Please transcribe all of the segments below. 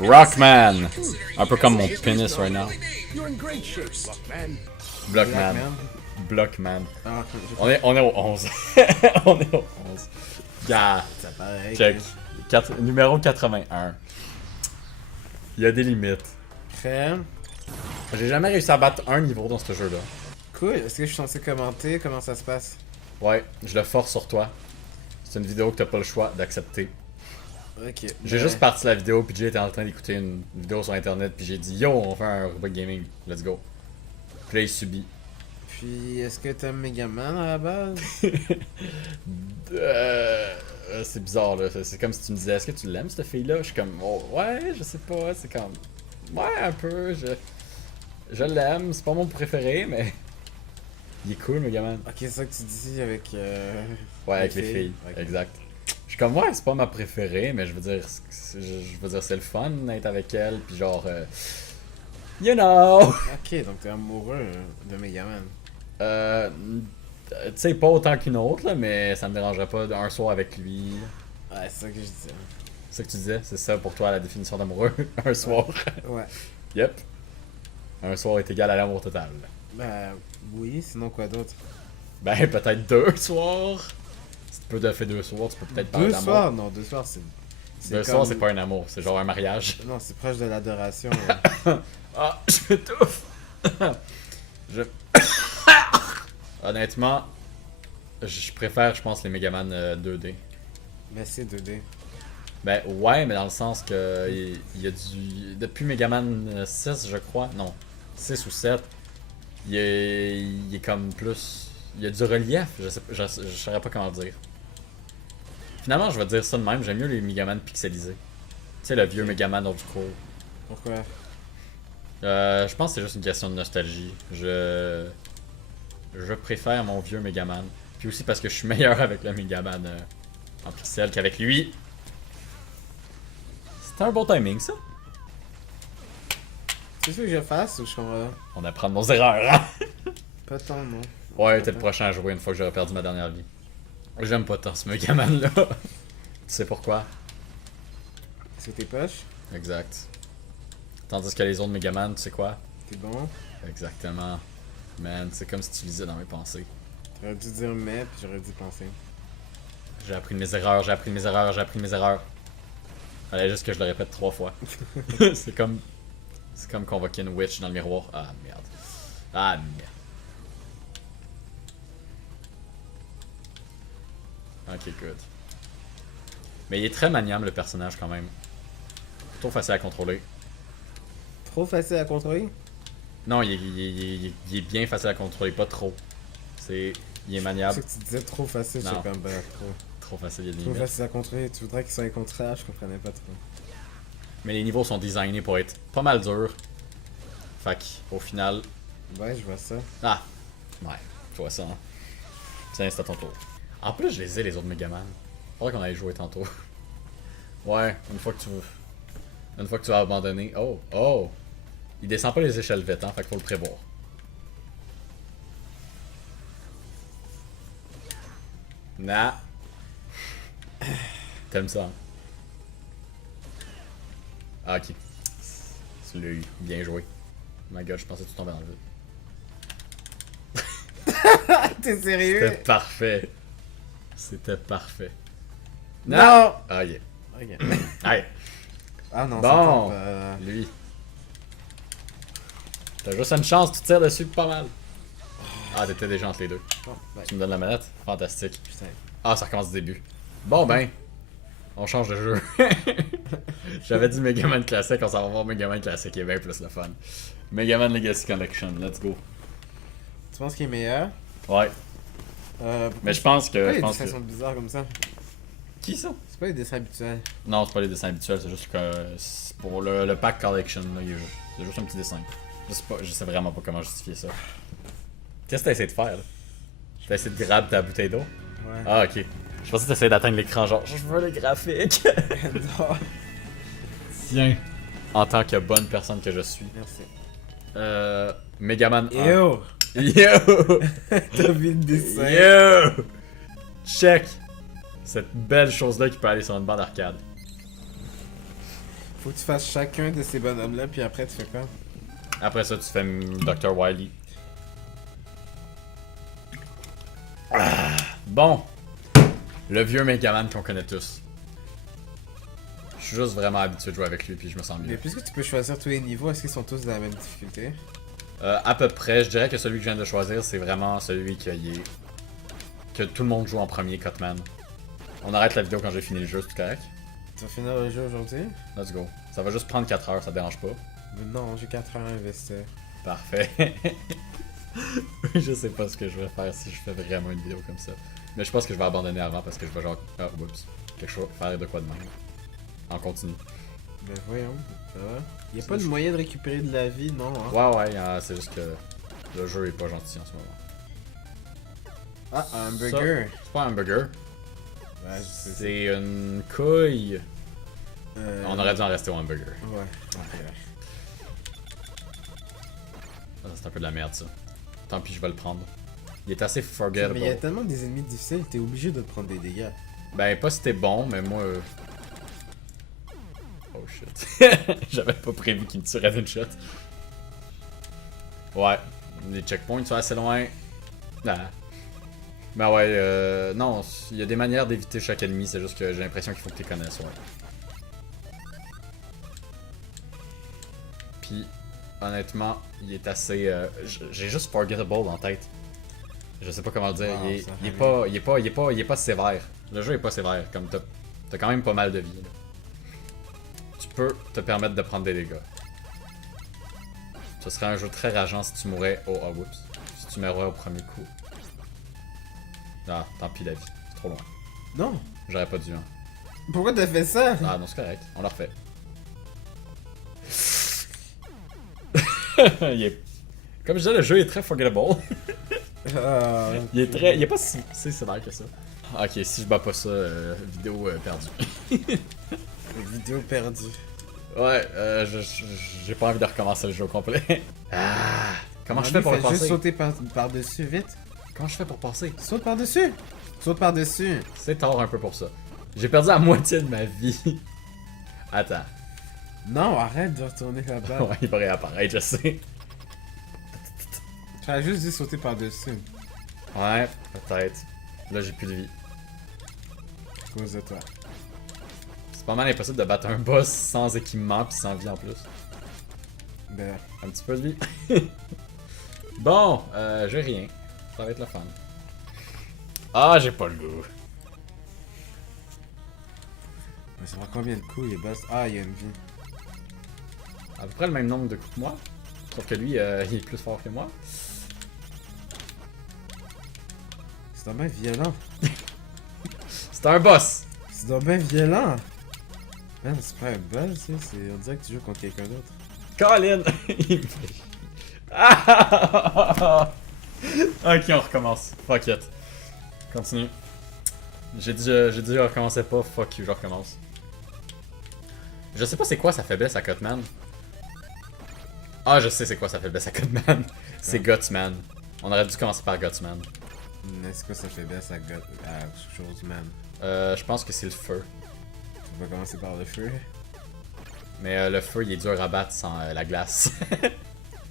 Rockman! Un peu comme mon pénis right now. You're in great shape, Blockman. Blockman. Blockman. Ah, On est au 11. On est au 11. Gars, ça paraît. check. Numéro 81. Il y a des limites. Crème. J'ai jamais réussi à battre un niveau dans ce jeu-là. Cool. Est-ce que je suis censé commenter? Comment ça se passe? Ouais, je le force sur toi. C'est une vidéo que t'as pas le choix d'accepter. Ok. J'ai juste parti la vidéo, puis Jay était en train d'écouter une vidéo sur internet, puis j'ai dit yo, on fait un Robot Gaming, let's go. Puis là, il subit. Puis, est-ce que t'aimes Megaman à la base? C'est bizarre là, c'est comme si tu me disais est-ce que tu l'aimes cette fille-là? Je suis comme oh, ouais, je sais pas, c'est comme ouais, un peu, je l'aime, c'est pas mon préféré, mais il est cool, Megaman. Ok, c'est ça que tu dis avec. Ouais, avec les filles, Ok. exact. Je suis comme ouais, c'est pas ma préférée, mais je veux dire, c'est le fun d'être avec elle, puis genre, you know. Ok, donc t'es amoureux de Megaman. Tu sais, pas autant qu'une autre, là, mais ça me dérangerait pas un soir avec lui. Ouais, c'est ça que je disais. C'est ça que tu disais, c'est ça pour toi la définition d'amoureux, un soir. Ouais. Yep. Un soir est égal à l'amour total. Bah, oui, sinon quoi d'autre? Ben, peut-être 2 soirs. Si tu peux te faire 2 soirs, tu peux peut-être parler Deux d'amour. soirs? Non, 2 soirs, c'est. 2 soirs, c'est pas un amour, c'est genre un mariage. Non, c'est proche de l'adoration. Ah, je m'étouffe. je... Honnêtement, je préfère, je pense, les Megaman 2D. Mais c'est 2D. Ben ouais, mais dans le sens que il y a du... Depuis Megaman 6, je crois, non, 6 ou 7, il est comme plus... Il y a du relief, je saurais pas comment le dire. Finalement, je vais dire ça de même, j'aime mieux les Megaman pixelisés. Tu sais, le vieux Megaman old school. Pourquoi? Je pense que c'est juste une question de nostalgie. Je préfère mon vieux Megaman. Puis aussi parce que je suis meilleur avec le Megaman en pixel qu'avec lui. C'était un bon timing, ça. C'est ce que je fasse ou je comprends? On apprend de nos erreurs, hein? Pas tant, non. Ouais, t'es le prochain à jouer une fois que j'aurai perdu ma dernière vie. J'aime pas tant ce Megaman là. Tu sais pourquoi? Est-ce que t'es poche? Exact. Tandis que les autres Megaman, tu sais quoi? T'es bon? Exactement. Man, c'est comme si tu lisais dans mes pensées. J'aurais dû dire mais, puis j'aurais dû penser. J'ai appris de mes erreurs, j'ai appris de mes erreurs, j'ai appris de mes erreurs. Fallait juste que je le répète 3 fois. C'est comme convoquer une witch dans le miroir. Ah merde. Ah merde. Ok, good. Mais il est très maniable le personnage quand même. Plutôt facile à contrôler. Trop facile à contrôler? Non, il est bien facile à contrôler, pas trop. Il est maniable. C'est que tu disais trop facile, Non. j'étais comme ben trop. Trop facile, il y a des Trop limites. facile à contrôler, tu voudrais qu'il soit incontrôlable, je comprenais pas trop. Mais les niveaux sont designés pour être pas mal durs. Fait qu'au final... Ouais, je vois ça. Ah! Ouais, je vois ça, hein. Tiens, c'est à ton tour. En plus, je les ai, les autres Megaman. Faudrait qu'on aille jouer tantôt. Ouais, une fois que tu vas abandonner... Oh! Oh! Il descend pas les échelles vite, hein, fait qu'il faut le prévoir. Nah! T'aimes ça, hein? Ah, ok. Tu l'as eu. Bien joué. Oh my god, je pensais que tu tombais dans le vide. T'es sérieux? C'était parfait. C'était parfait. Non! Ah, yeah. Ok. Allez. Ah non, Bon. c'est pas... Lui. T'as juste une chance, tu tires dessus pas mal. Ah, t'étais déjà entre les deux. Bon, ben, Tu me donnes la manette? Fantastique. putain. Ah, ça recommence du début. Bon, ben. On change de jeu. J'avais dit Megaman classique, on s'en va voir Megaman classique, il est bien plus le fun. Megaman Legacy Collection, let's go. Tu penses qu'il est meilleur? Ouais. Mais je pense que. Pourquoi Je les pense dessins que... sont bizarres comme ça? Qui ça? C'est pas les dessins habituels. Non, c'est pas les dessins habituels, c'est juste que. C'est pour le pack collection, là, c'est juste un petit dessin. Je sais vraiment pas comment justifier ça. Qu'est-ce que t'as essayé de faire là? T'as essayé de grab ta bouteille d'eau? Ouais. Ah, ok. Je pensais que t'essayais d'atteindre l'écran, genre, je veux le graphique. Non. Tiens. En tant que bonne personne que je suis. Merci. Megaman 1. Yo! Yo! T'as vu le dessin? Yo! Check! Cette belle chose-là qui peut aller sur une bande arcade. Faut que tu fasses chacun de ces bonhommes-là, puis après tu fais quoi? Après ça, tu fais Dr. Wily. Ah, bon. Le vieux Megaman qu'on connaît tous. Je suis juste vraiment habitué de jouer avec lui, puis je me sens Mais mieux. puisque tu peux choisir tous les niveaux, est-ce qu'ils sont tous de la même difficulté? À peu près, je dirais que celui que je viens de choisir, c'est vraiment celui que tout le monde joue en premier, Cutman. On arrête la vidéo quand j'ai fini le jeu, c'est tout correct? Tu vas finir le jeu aujourd'hui? Let's go. Ça va juste prendre 4 heures, ça te dérange pas? Non, j'ai 4 heures à investir. Parfait. Je sais pas ce que je vais faire si je fais vraiment une vidéo comme ça. Mais je pense que je vais abandonner avant parce que je vais genre... Ah, oups. Quelque chose, faire de quoi de même. En continu. Ben voyons, ça va? Y'a C'est pas de juste- moyen de récupérer de la vie, non? Hein? Ouais, c'est juste que le jeu est pas gentil en ce moment. Ah, un hamburger! C'est pas un hamburger, Ouais, je sais. c'est une couille. On aurait dû en rester au hamburger. Ouais, ok. Ah, c'est un peu de la merde ça. Tant pis, je vais le prendre. Il est assez Mais forgettable. il y a tellement des ennemis difficiles, t'es obligé de te prendre des dégâts. Ben, pas si t'es bon, mais moi. Oh shit. J'avais pas prévu qu'il me tuerait d'une shot. Ouais, les checkpoints sont assez loin. Ah. Ben ouais, non, il y a des manières d'éviter chaque ennemi, c'est juste que j'ai l'impression qu'il faut que tu les connaisses, ouais. Puis, honnêtement, il est assez. J'ai juste forgettable en tête. Je sais pas comment le dire. Wow, il, ça il est arrive. pas, il est pas sévère. Le jeu est pas sévère. Comme t'as quand même pas mal de vie. Là. Tu peux te permettre de prendre des dégâts. Ce serait un jeu très rageant si tu mourrais au. Oh, whoops. Si tu mourais au premier coup. Ah, tant pis la vie. C'est trop loin. Non! J'aurais pas dû, hein. Pourquoi t'as fait ça? Ah non, c'est correct. On l'a refait. Il est... Comme je disais, le jeu est très forgettable. Ah, Il est très. Il est pas si sévère que ça. Ok, si je bats pas ça, vidéo perdue. vidéo perdue. Ouais, j'ai pas envie de recommencer le jeu au complet. Ah! Comment je fais pour le Juste passer? sauter par-dessus, vite. Comment je fais pour passer? Saute par-dessus! Saute par-dessus! C'est tard un peu pour ça. J'ai perdu la moitié de ma vie. Attends. Non, arrête de retourner là-bas. Ouais, il va réapparaître, je sais. J'aurais juste dit sauter par-dessus. Ouais, peut-être. Là, j'ai plus de vie. À cause de toi. C'est pas mal impossible de battre un boss sans équipement pis sans vie en plus. Ben, Un petit peu de vie. Bon, j'ai rien. Ça va être le fun. Ah, j'ai pas le goût. ça prend combien de coups les boss? Ah, il y a une vie. À peu près le même nombre de coups que moi. Sauf que lui, il est plus fort que moi. C'est dommage violent. C'est un boss! C'est dommage violent. Man, c'est pas un boss, ça. On dirait que tu joues contre quelqu'un d'autre. Colin! Il me fait chier. Ah! Ok, on recommence. Fuck it. Continue. J'ai dit je recommençais pas. Fuck you, je recommence. Je sais pas c'est quoi sa faiblesse à Cutman. Ah, je sais c'est quoi sa faiblesse à Cutman. C'est Gutsman. On aurait dû commencer par Gutsman. Est-ce que ça fait baisse à chose, man? Je pense que c'est le feu. On va commencer par le feu. Mais le feu, il est dur à battre sans la glace.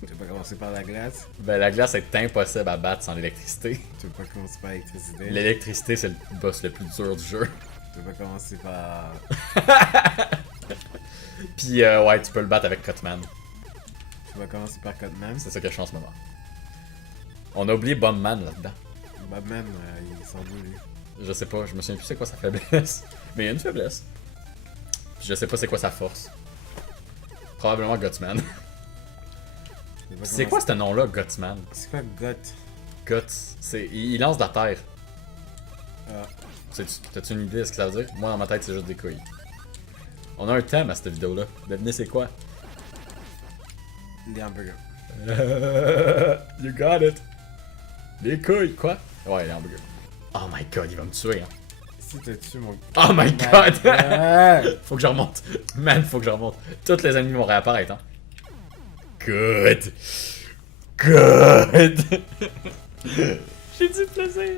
Tu vas pas commencer par la glace. Ben, la glace est impossible à battre sans l'électricité. Tu vas pas commencer par l'électricité. L'électricité, c'est le boss le plus dur du jeu. Tu vas pas commencer par... Puis, ouais, tu peux le battre avec Cutman. Tu vas commencer par Cutman. C'est ça que je fais en ce moment. On a oublié Bombman là-dedans. Batman, il s'en veut, lui. Je sais pas, je me souviens plus c'est quoi sa faiblesse. Mais il y a une faiblesse. Puis je sais pas c'est quoi sa force. Probablement Gutsman. Tu vas C'est quoi ce nom-là, Gutsman? C'est quoi Gut? Guts. Il lance de la terre. Ah. T'as-tu une idée de ce que ça veut dire? Moi, dans ma tête, c'est juste des couilles. On a un thème à cette vidéo-là. Devinez c'est quoi? Les hamburgers. You got it. Des couilles, quoi? Ouais, les hamburgers. Oh my god, il va me tuer, hein. Si t'as tué mon... Oh my god! Ouais. Faut que je remonte. Man, faut que je remonte. Toutes les ennemis vont réapparaître, hein. Good. Good. J'ai du plaisir.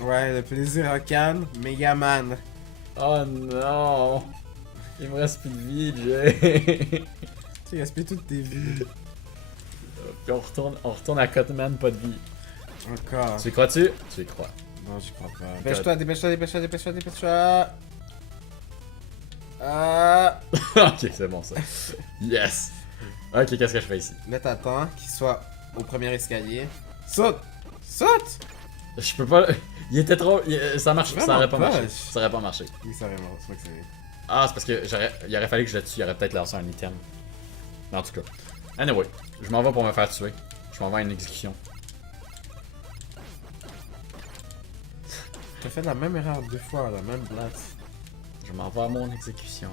Ouais, le plaisir en canne, Megaman. Oh non. Il me reste plus de vie, Jay. Tu gaspilles toutes tes vies. Puis on retourne à Cotman, pas de vie. Encore. Tu y crois-tu? Tu y crois. Non, j'y crois pas. Dépêche-toi, dépêche-toi, dépêche-toi, dépêche-toi, dépêche-toi. Ah. Ok, c'est bon ça. Yes! Ok, qu'est-ce que je fais ici? Là, t'attends qu'il soit au premier escalier. Saute! Saute! Je peux pas. Il était trop. Ça marche. Ça Vraiment aurait pas marché. poche. Ça aurait pas marché. Oui, ça aurait marché, c'est vrai que c'est... Ah, c'est parce que il aurait fallu que je le tue. Il aurait peut-être lancé un item. Mais en tout cas. Anyway, je m'en vais pour me faire tuer. Je m'en vais à une exécution. T'as fait la même erreur 2 fois, la même place. Je m'en vais à mon exécution.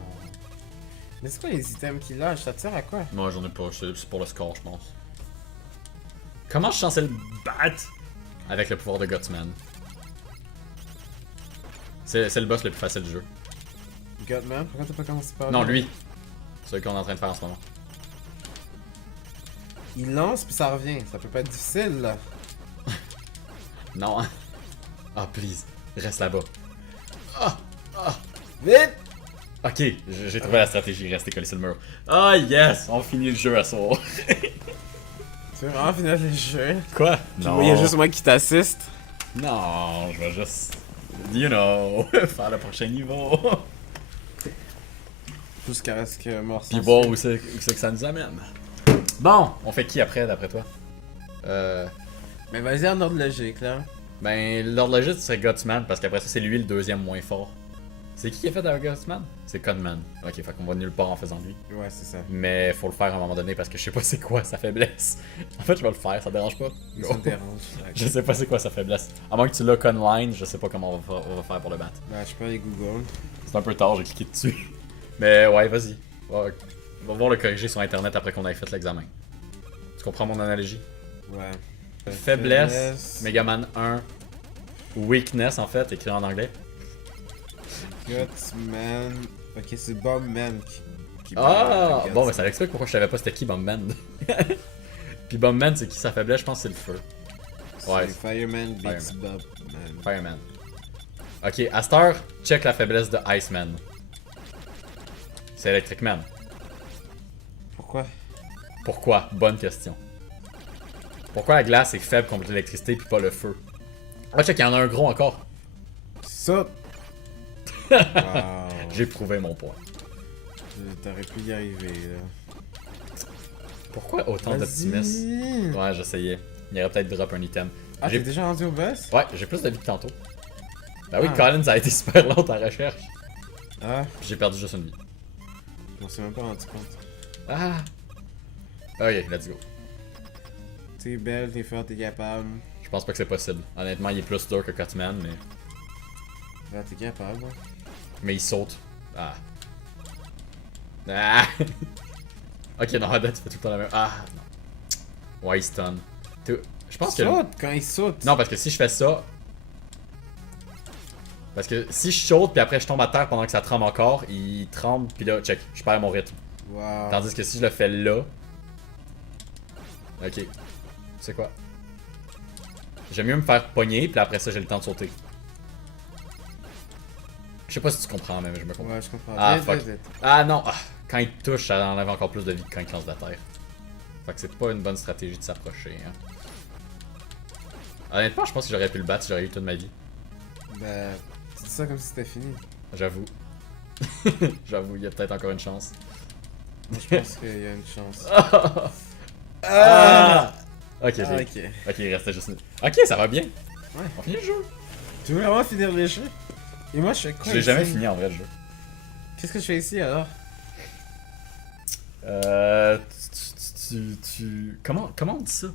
Mais c'est quoi les items qu'il lâche? Ça te sert à quoi? Moi, j'en ai pas. C'est pour le score, je pense. Comment je suis censé le battre avec le pouvoir de Gutsman? C'est le boss le plus facile du jeu. Godman, pourquoi t'as pas commencé par Non, lui? lui. C'est ce qu'on est en train de faire en ce moment. Il lance puis ça revient. Ça peut pas être difficile là. Non. Ah, please. Reste là-bas. Ah! Ah! Vite! Ok, j'ai trouvé la stratégie. Rester collé sur le mur. Ah, yes! On finit le jeu à soir. Tu veux vraiment finir le jeu? Quoi? Il y a juste moi qui t'assiste. Non, je vais juste. You know, faire le prochain niveau. Jusqu'à ce que mort Puis voir où c'est que ça nous amène. Bon, on fait qui après, d'après toi? Mais vas-y en ordre logique là. Ben, l'ordre logique serait Gutsman, parce qu'après ça, c'est lui le deuxième moins fort. C'est qui a fait avec Gutsman? C'est Codman. Ok, fait qu'on va nulle part en faisant lui. Ouais, c'est ça. Mais faut le faire à un moment donné parce que je sais pas c'est quoi sa faiblesse. En fait, je vais le faire, ça te dérange pas? Ça me dérange. Je sais pas c'est quoi sa faiblesse. À moins que tu l'as conline, je sais pas comment on va faire pour le battre. Bah, je peux aller Google. C'est un peu tard, j'ai cliqué dessus. Mais ouais, vas-y. On va voir le corriger sur internet après qu'on ait fait l'examen. Tu comprends mon analogie? Ouais. Faiblesse, Megaman 1. Weakness en fait, écrit en anglais. Gutsman. Ok, c'est Bombman qui Ah! bat Bon, ben Gutsman. ça explique pourquoi je savais pas c'était qui Bombman. Puis Bombman, c'est qui sa faiblesse? Je pense que c'est le feu. Ouais. C'est Fireman beats Fireman. Bombman. Fireman. Ok, à cette heure, check la faiblesse de Iceman. C'est Electric Man. Pourquoi? Pourquoi? Bonne question. Pourquoi la glace est faible contre l'électricité puis pas le feu? Ah, check, il y en a un gros encore. Saute! Wow. J'ai prouvé mon point. T'aurais pu y arriver là. Pourquoi autant d'optimisme? Vas-y! Ouais, j'essayais. Il aurait peut-être drop un item. Ah, J'ai- t'es déjà rendu au boss? Ouais, j'ai plus de vie que tantôt. Bah oui, Ah. Collins a été super long en recherche. Ah, Puis j'ai perdu juste une vie. je m'en suis même pas rendu compte. Ah! Ok, let's go. T'es belle, t'es forte, t'es capable. Je pense pas que c'est possible. Honnêtement, il est plus dur que Cutman, mais... Ah, t'es capable. Mais il saute. Ah. Ah! Ok, non, Adette, tu fais tout le temps la même... Ah! Non. Ouais, il stun. Je pense que... Saute quand il saute! Non, parce que si je fais ça... Parce que si je saute, puis après je tombe à terre pendant que ça tremble encore, il tremble, puis là, check, je perds mon rythme. Wow. Tandis que si je le fais là... Ok. C'est quoi? J'aime mieux me faire pogner, puis après ça, j'ai le temps de sauter. Je sais pas si tu comprends, mais je me comprends. Ouais, je comprends. Ah, Vite, fuck. vite, vite. Ah non! Ah, quand il touche, ça enlève encore plus de vie que quand il lance de la terre. Fait que c'est pas une bonne stratégie de s'approcher. Hein. Honnêtement, je pense que j'aurais pu le battre si j'aurais eu toute ma vie. Bah, tu dis ça comme si c'était fini. J'avoue. J'avoue, il y a peut-être encore une chance. Moi, je pense qu'il y a une chance. Ah! Ok, Ah, j'ai- ok. ok, il restait juste une... Ok, ça va bien. Ouais. On finit le jeu. Tu veux vraiment finir le jeu? Et moi, je fais quoi Je l'ai ici? jamais fini en vrai le jeu. Qu'est-ce que je fais ici alors? Comment on dit ça?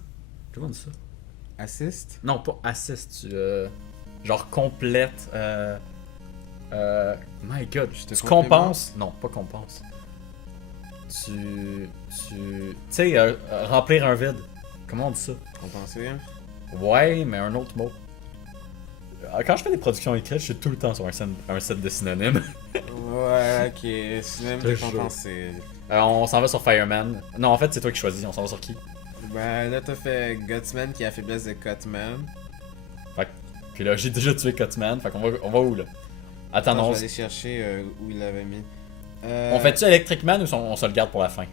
Comment on dit ça? Assist? Non, pas assist, genre complète, my god, Je te tu complimente. compenses? Non, pas compense. Tu sais, remplir un vide. Comment on dit ça? Compenser? Ouais, mais un autre mot. Quand je fais des productions écrites, je suis tout le temps sur un set de synonymes. Ouais, ok. Synonyme de Le jeu. compenser. On s'en va sur Fireman. Non, en fait, c'est toi qui choisis. On s'en va sur qui? Ben là, t'as fait Gutsman qui a la faiblesse de Cutman. Puis là, j'ai déjà tué Cutman. Fait qu'on va où là? Attends, Attends, non. je vais aller chercher où il l'avait mis. On fait-tu Electric Man ou on se le garde pour la fin?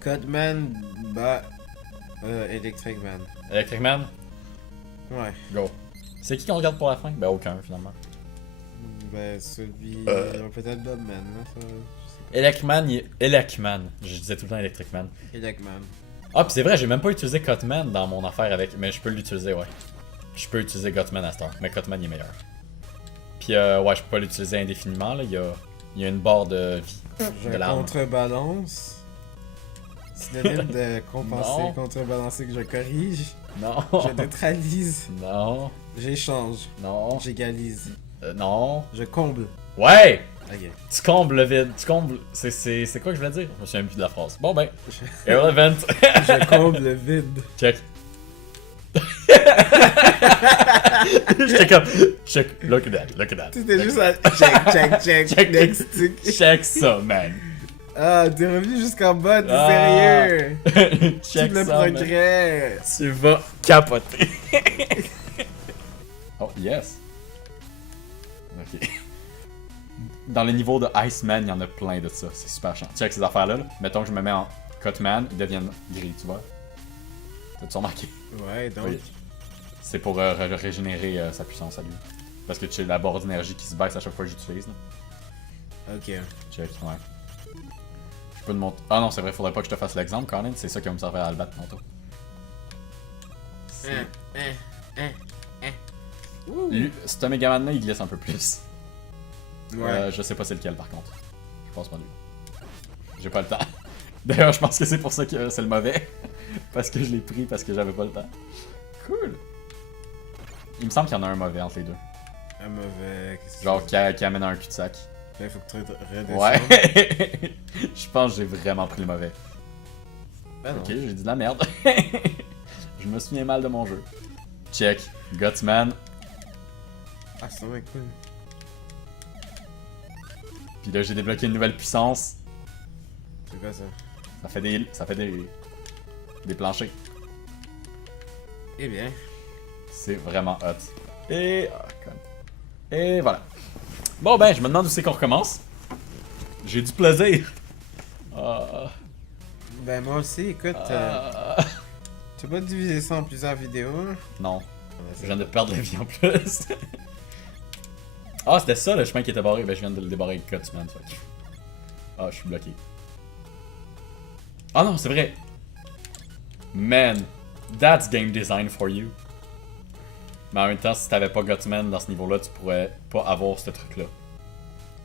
Codman, Electric Man. Electric Man? Ouais. Go. C'est qui qu'on regarde pour la fin? Ben aucun finalement. Ben celui... peut-être Bobman, là, ça... je sais pas. Electric Man, Electric Man. Je disais tout le temps Electric Man. Electric Man. Ah, pis c'est vrai, j'ai même pas utilisé Cutman dans mon affaire avec. Mais je peux l'utiliser, ouais. Je peux utiliser Gutman à cette heure, mais Cutman il est meilleur. Puis ouais, je peux pas l'utiliser indéfiniment, là. Il y a une barre de vie. Je de l'arme. contrebalance. Synonyme de compenser, Non. contrebalancer que je corrige. Non. Je neutralise. Non. J'échange. Non. J'égalise. Non. Je comble. Ouais! Ok. Tu combles le vide. Tu combles. C'est quoi que je voulais dire? Je me souviens plus de la phrase. Bon ben. Je, Irrelevant. je comble le vide. Check. J'étais comme. Check. Look at that. Look at that. C'était juste à... Check. Check. Next tick. Check ça, man. Ah, t'es revenu jusqu'en bas, t'es Ah. sérieux. Check Tout le ça, man. progrès. Tu vas capoter. Oh, yes. Ok. Dans les niveaux de Iceman, il y en a plein de ça. C'est super chiant. Check ces affaires-là. Là. Mettons que je me mets en Cutman, ils deviennent gris, tu vois. T'as-tu remarqué? Ouais, donc... Oui. C'est pour régénérer sa puissance à lui. Parce que tu sais, la barre d'énergie qui se baisse à chaque fois que j'utilise. Là. Ok. Check, ouais. Je peux te montrer. Ah non, c'est vrai, faudrait pas que je te fasse l'exemple, Colin. C'est ça qui va me servir à le battre tantôt. Lui, ce Megaman là, il glisse un peu plus. Ouais. Je sais pas c'est lequel par contre. Je pense pas lui. J'ai pas le temps. D'ailleurs, je pense que c'est pour ça que c'est le mauvais. Parce que je l'ai pris parce que j'avais pas le temps. Cool. Il me semble qu'il y en a un mauvais entre les deux. Un mauvais... qu'est-ce que Genre c'est? qui amène à un cul-de-sac. Là, il faut que tu redescendes. Ouais. Je pense que j'ai vraiment pris le mauvais. Ah non. Ok, j'ai dit de la merde. Je me souviens mal de mon jeu. Check. Gutsman. Ah, c'est vraiment cool. Puis là, j'ai débloqué une nouvelle puissance. C'est quoi ça? Ça fait des planchers. Eh bien. C'est vraiment hot. Et... ah, con. Et voilà. Bon ben, je me demande où c'est qu'on recommence. J'ai du plaisir. Ah, Ben moi aussi, écoute, ah. tu peux pas diviser ça en plusieurs vidéos? Non, Ouais, je viens de perdre la vie en plus. Ah, c'était ça le chemin qui était barré. Ben, je viens de le débarrer avec Cutsman. Ah, je suis bloqué. Ah non, c'est vrai. Man, that's game design for you. Mais en même temps, si t'avais pas Gutsman dans ce niveau-là, tu pourrais pas avoir ce truc-là.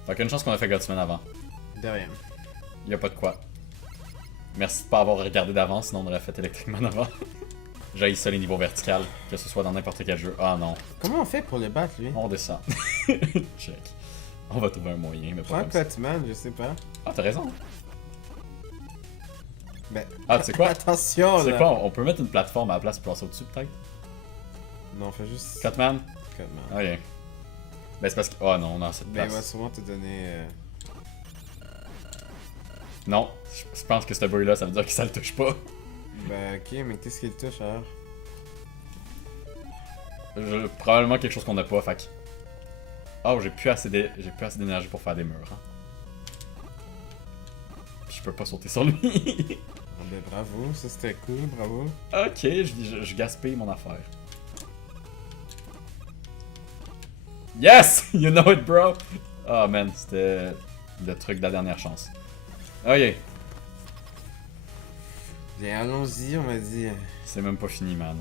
Fait qu'une chance qu'on a fait Gutsman avant. De rien. Y'a pas de quoi. Merci de pas avoir regardé d'avance, sinon on aurait fait Electric Man avant. J'haïs ça les niveaux verticales, que ce soit dans n'importe quel jeu. Ah non, Comment on fait pour le battre, lui? on descend. Check. On va trouver un moyen, mais pas Prends comme ça. Cutman, je sais pas. Ah, t'as raison. Ben... Ah, tu sais quoi? Attention, C'est là! quoi? On peut mettre une plateforme à la place pour passer au-dessus, peut-être? Non, fais juste... Cutman? Cutman. Ah, yeah. Ben, c'est parce que... Oh non, on a cette Ben, il va place. sûrement te donner... Non, je pense que ce bruit-là, ça veut dire que ça le touche pas. Ben, ok, mais qu'est-ce qu'il touche, alors? Probablement quelque chose qu'on n'a pas, fait que... Oh, j'ai plus assez d'énergie pour faire des murs, hein. Puis je peux pas sauter sur lui. Ah, ben, bravo, ça c'était cool, bravo. Ok, je gaspille mon affaire. Yes! You know it, bro! Oh man, c'était le truc de la dernière chance. Ok, Bien, allons-y, on m'a dit. c'est même pas fini, man.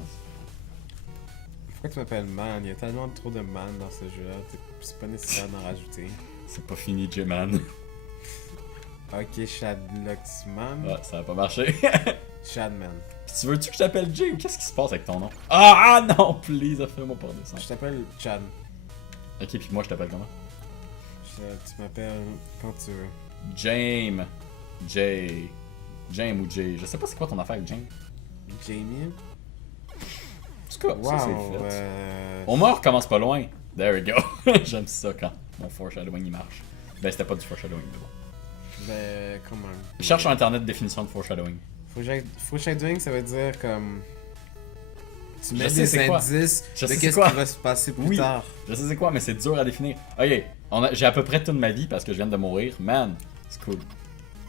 Pourquoi tu m'appelles man? Il y a tellement trop de man dans ce jeu-là, c'est pas nécessaire d'en rajouter. C'est pas fini, J-Man. Ok, Shadluxman. Ah, ça a pas marché. Shadman. Tu veux-tu que je t'appelle Jay ou qu'est-ce qui se passe avec ton nom? Ah non, please, fais-moi pas redescendre. Je t'appelle Chad. Ok, puis moi je t'appelle comment? Tu m'appelles quand tu veux. James. Jay. James ou Jay. Je sais pas c'est quoi ton affaire avec James. Jamie. En tout cas, ça c'est Wow, fait. Au moins on recommence pas loin. There we go. J'aime ça quand mon foreshadowing il marche. Ben c'était pas du foreshadowing, mais bon. Ben, comment? Je cherche sur internet définition de foreshadowing. Foreshadowing, ça veut dire comme... Tu mets sais des c'est quoi. indices Je de sais qu'est-ce c'est quoi. qui va se passer plus Oui. tard. Je sais c'est quoi, mais c'est dur à définir. Ok, j'ai à peu près toute ma vie parce que je viens de mourir. Man, C'est cool.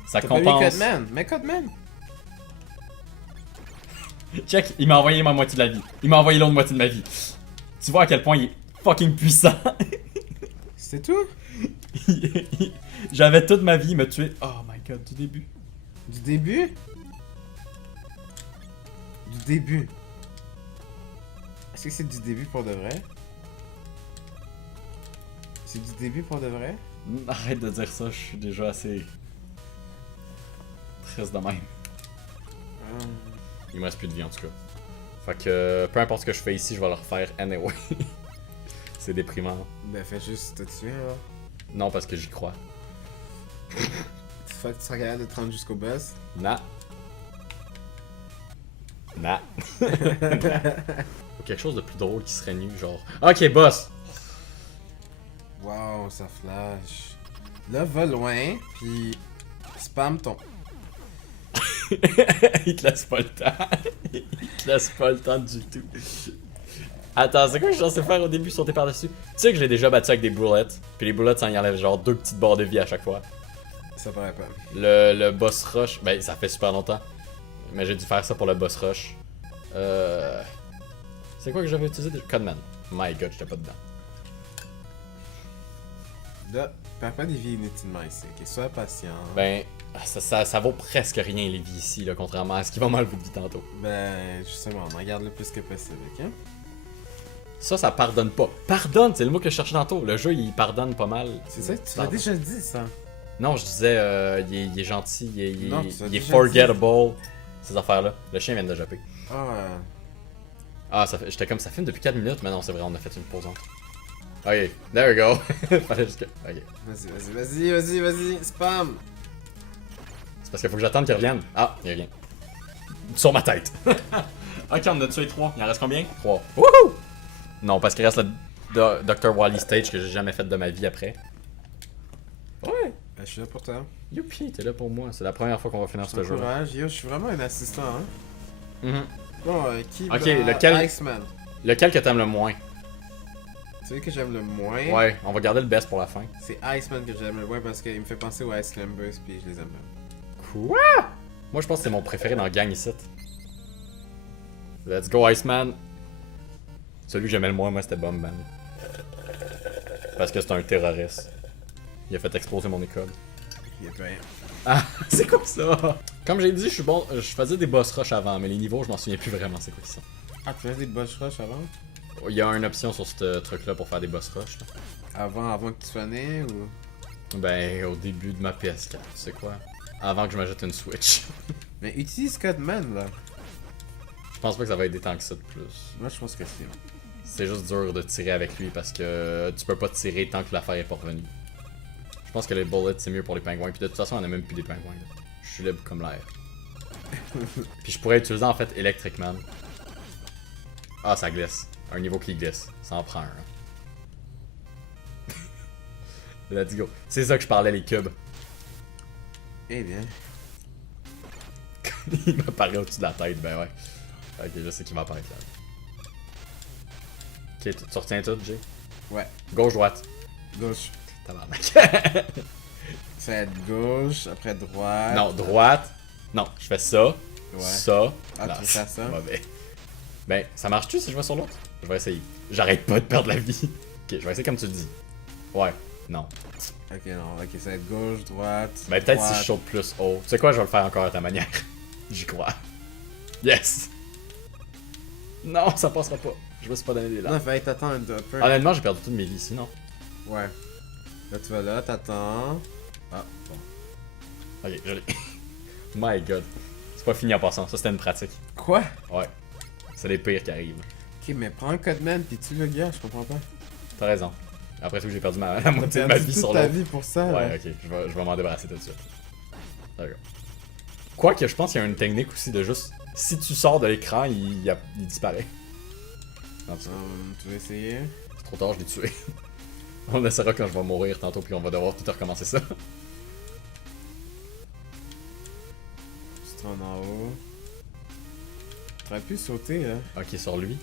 Ça T'as pas mis compense. Codman? Mais Codman! Check, il m'a envoyé ma moitié de la vie. Il m'a envoyé l'autre moitié de ma vie. Tu vois à quel point il est fucking puissant. C'est tout? J'avais toute ma vie, il m'a tué. Oh my god, du début. Du début? Du début. Est-ce que c'est du début pour de vrai? C'est du début pour de vrai? Arrête de dire ça, je suis déjà assez triste de même. Il me reste plus de vie en tout cas. Fait que peu importe ce que je fais ici, je vais le refaire anyway. C'est déprimant. Ben fais juste te tuer là. Non, parce que j'y crois. Faut que tu seras capable de te rendre jusqu'au boss. Nah. Nah. Ou quelque chose de plus drôle qui serait nu, genre. Ok, boss! Wow, ça flash. Là, va loin, puis spam ton. Il te laisse pas le temps. Il te laisse pas le temps du tout. Attends, c'est quoi que je suis censé faire au début, sauter par-dessus? Tu sais que j'ai déjà battu avec des bullets, puis les bullets, ça y enlève genre 2 petites barres de vie à chaque fois. Ça paraît pas. Le boss rush, ben ça fait super longtemps. Mais j'ai dû faire ça pour le boss rush. C'est quoi que j'avais utilisé déjà? Codman. My god, j'étais pas dedans. Là, perds pas des vies inutilement ici, ok? Sois patient. Ben, ça vaut presque rien les vies ici, là, contrairement à ce qui va m'enlever de vie tantôt. Ben, justement, on en garde le plus que possible, ok? Ça pardonne pas. Pardonne, c'est le mot que je cherchais tantôt. Le jeu, il pardonne pas mal. C'est ça, tu l'as Pardon. déjà dit, ça. Non, je disais, il est gentil, Non, tu l'as il est déjà forgettable, ces affaires-là. Le chien vient de japper. Ah, Ah, j'étais comme, ça filme depuis 4 minutes, mais non, c'est vrai, on a fait une pause entre. Ok, there we go. Fallait juste que... Ok. vas-y, spam! C'est parce qu'il faut que j'attende qu'il revienne. Ah, il revient. Sur ma tête. Ok, on en a tué 3. Il en reste combien? 3. Wouhou! Non, parce qu'il reste le Dr. Wally Stage que j'ai jamais fait de ma vie après. Ouais. Ben, je suis là pour toi. Youpi, t'es là pour moi. C'est la première fois qu'on va finir ce jeu. Courage, yo, je suis vraiment un assistant, hein. Mhm. Bon, qui Ok, va... lequel- Iceman. Lequel que t'aimes le moins? Celui que j'aime le moins, Ouais, on va garder le best pour la fin. c'est Iceman que j'aime le moins parce qu'il me fait penser aux Ice Climbers puis je les aime bien. Quoi? Moi, je pense que c'est mon préféré dans le gang ici. Let's go, Iceman. Celui que j'aimais le moins, moi, c'était Bombman. Parce que c'est un terroriste. Il a fait exploser mon école. Il est bien. Ah, c'est quoi ça? Comme j'ai dit, je suis bon. Je faisais des boss rush avant, mais les niveaux, je m'en souviens plus vraiment c'est quoi qu'ils sont. Ah, tu faisais des boss rush avant? Il y a une option sur ce truc-là pour faire des boss rush. Là. Avant que tu sois né ou... Ben, au début de ma PS4, tu sais quoi? Avant que je m'achète une Switch. Mais utilise Codman là. Je pense pas que ça va aider tant que ça de plus. Moi je pense que c'est. C'est juste dur de tirer avec lui parce que tu peux pas tirer tant que l'affaire est pas revenue. Je pense que les bullets c'est mieux pour les pingouins. Puis de toute façon, on a même plus des pingouins. Là. Je suis libre comme l'air. Puis je pourrais utiliser en fait Electric Man. Ah, ça glisse. Un niveau qui glisse. Ça en prend un. Hein. Let's go. C'est ça que je parlais, les cubes. Eh bien. Il m'apparaît au-dessus de la tête, ben ouais. Ok, je sais qu'il m'apparaître là. Ok, tu retiens tout, Jay? Ouais. Gauche, droite. Gauche. Tabarnak. Ça va être gauche, après droite. Non, droite. Non, je fais ça. Ouais. Ça. Ah, Non, tu veux faire ça? mauvais. Ben, ça marche-tu si je vais sur l'autre? Je vais essayer. J'arrête pas de perdre la vie. Ok, je vais essayer comme tu le dis. Ouais. Non. Ok, non, ok, ça va être gauche, droite. Ben, peut-être droite. si je saute plus haut. Tu sais quoi, je vais le faire encore à ta manière. J'y crois. Yes! Non, ça passera pas. Je me suis pas donné des Non, lames. fallait t'attendre un peu. Honnêtement, j'ai perdu toutes mes vies ici, non? Ouais. Là, tu vas là, t'attends. Ah, bon. Ok, je l'ai. My god. C'est pas fini en passant, ça c'était une pratique. Quoi? Ouais. C'est les pires qui arrivent. Ok, mais prends un Codman pis tue le gars, je comprends pas. T'as raison. Après tout, j'ai perdu la moitié de T'as ma perdu vie toute sur ta l'autre. vie pour ça. là. Ouais, ok, je vais m'en débarrasser tout de suite. D'accord. Quoique, je pense qu'il y a une technique aussi de juste. Si tu sors de l'écran, il disparaît. Non, Tu veux essayer? c'est trop tard, je l'ai tué. On essaiera quand je vais mourir tantôt, puis on va devoir tout recommencer ça. Tu te rends en haut. T'aurais pu sauter là. Ok, sur lui.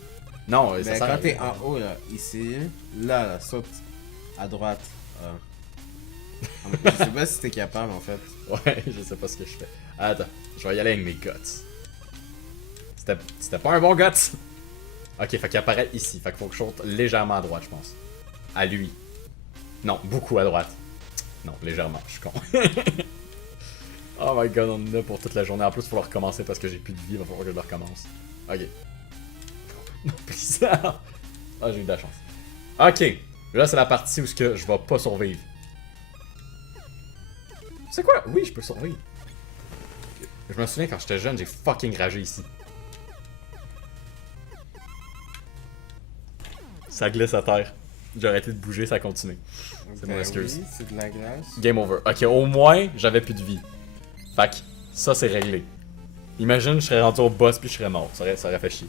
Non, ça Ben, sert à quand t'es rien. en haut là, ici, là, saute à droite. Ah. Je sais pas si t'es capable en fait. Ouais, je sais pas ce que je fais. Attends, je vais y aller avec mes guts. C'était pas un bon guts. Ok, fait qu'il apparaît ici. Fait qu'il faut que je saute légèrement à droite, je pense. À lui. Non, beaucoup à droite. Non, légèrement, je suis con. Oh my god, on en a pour toute la journée. En plus, il faut le recommencer parce que j'ai plus de vie, il va falloir que je le recommence. Ok. Non, bizarre. Ah, j'ai eu de la chance. Ok, là c'est la partie où je vais pas survivre. C'est quoi? Oui, je peux survivre. Je me souviens quand j'étais jeune, j'ai fucking ragé ici. Ça glisse à terre. J'ai arrêté de bouger, ça a continué. C'est mon excuse. Oui, c'est de la glace. Game over. Ok, au moins, j'avais plus de vie. Fait que, ça c'est réglé. Imagine, je serais rendu au boss puis je serais mort. Ça aurait fait chier.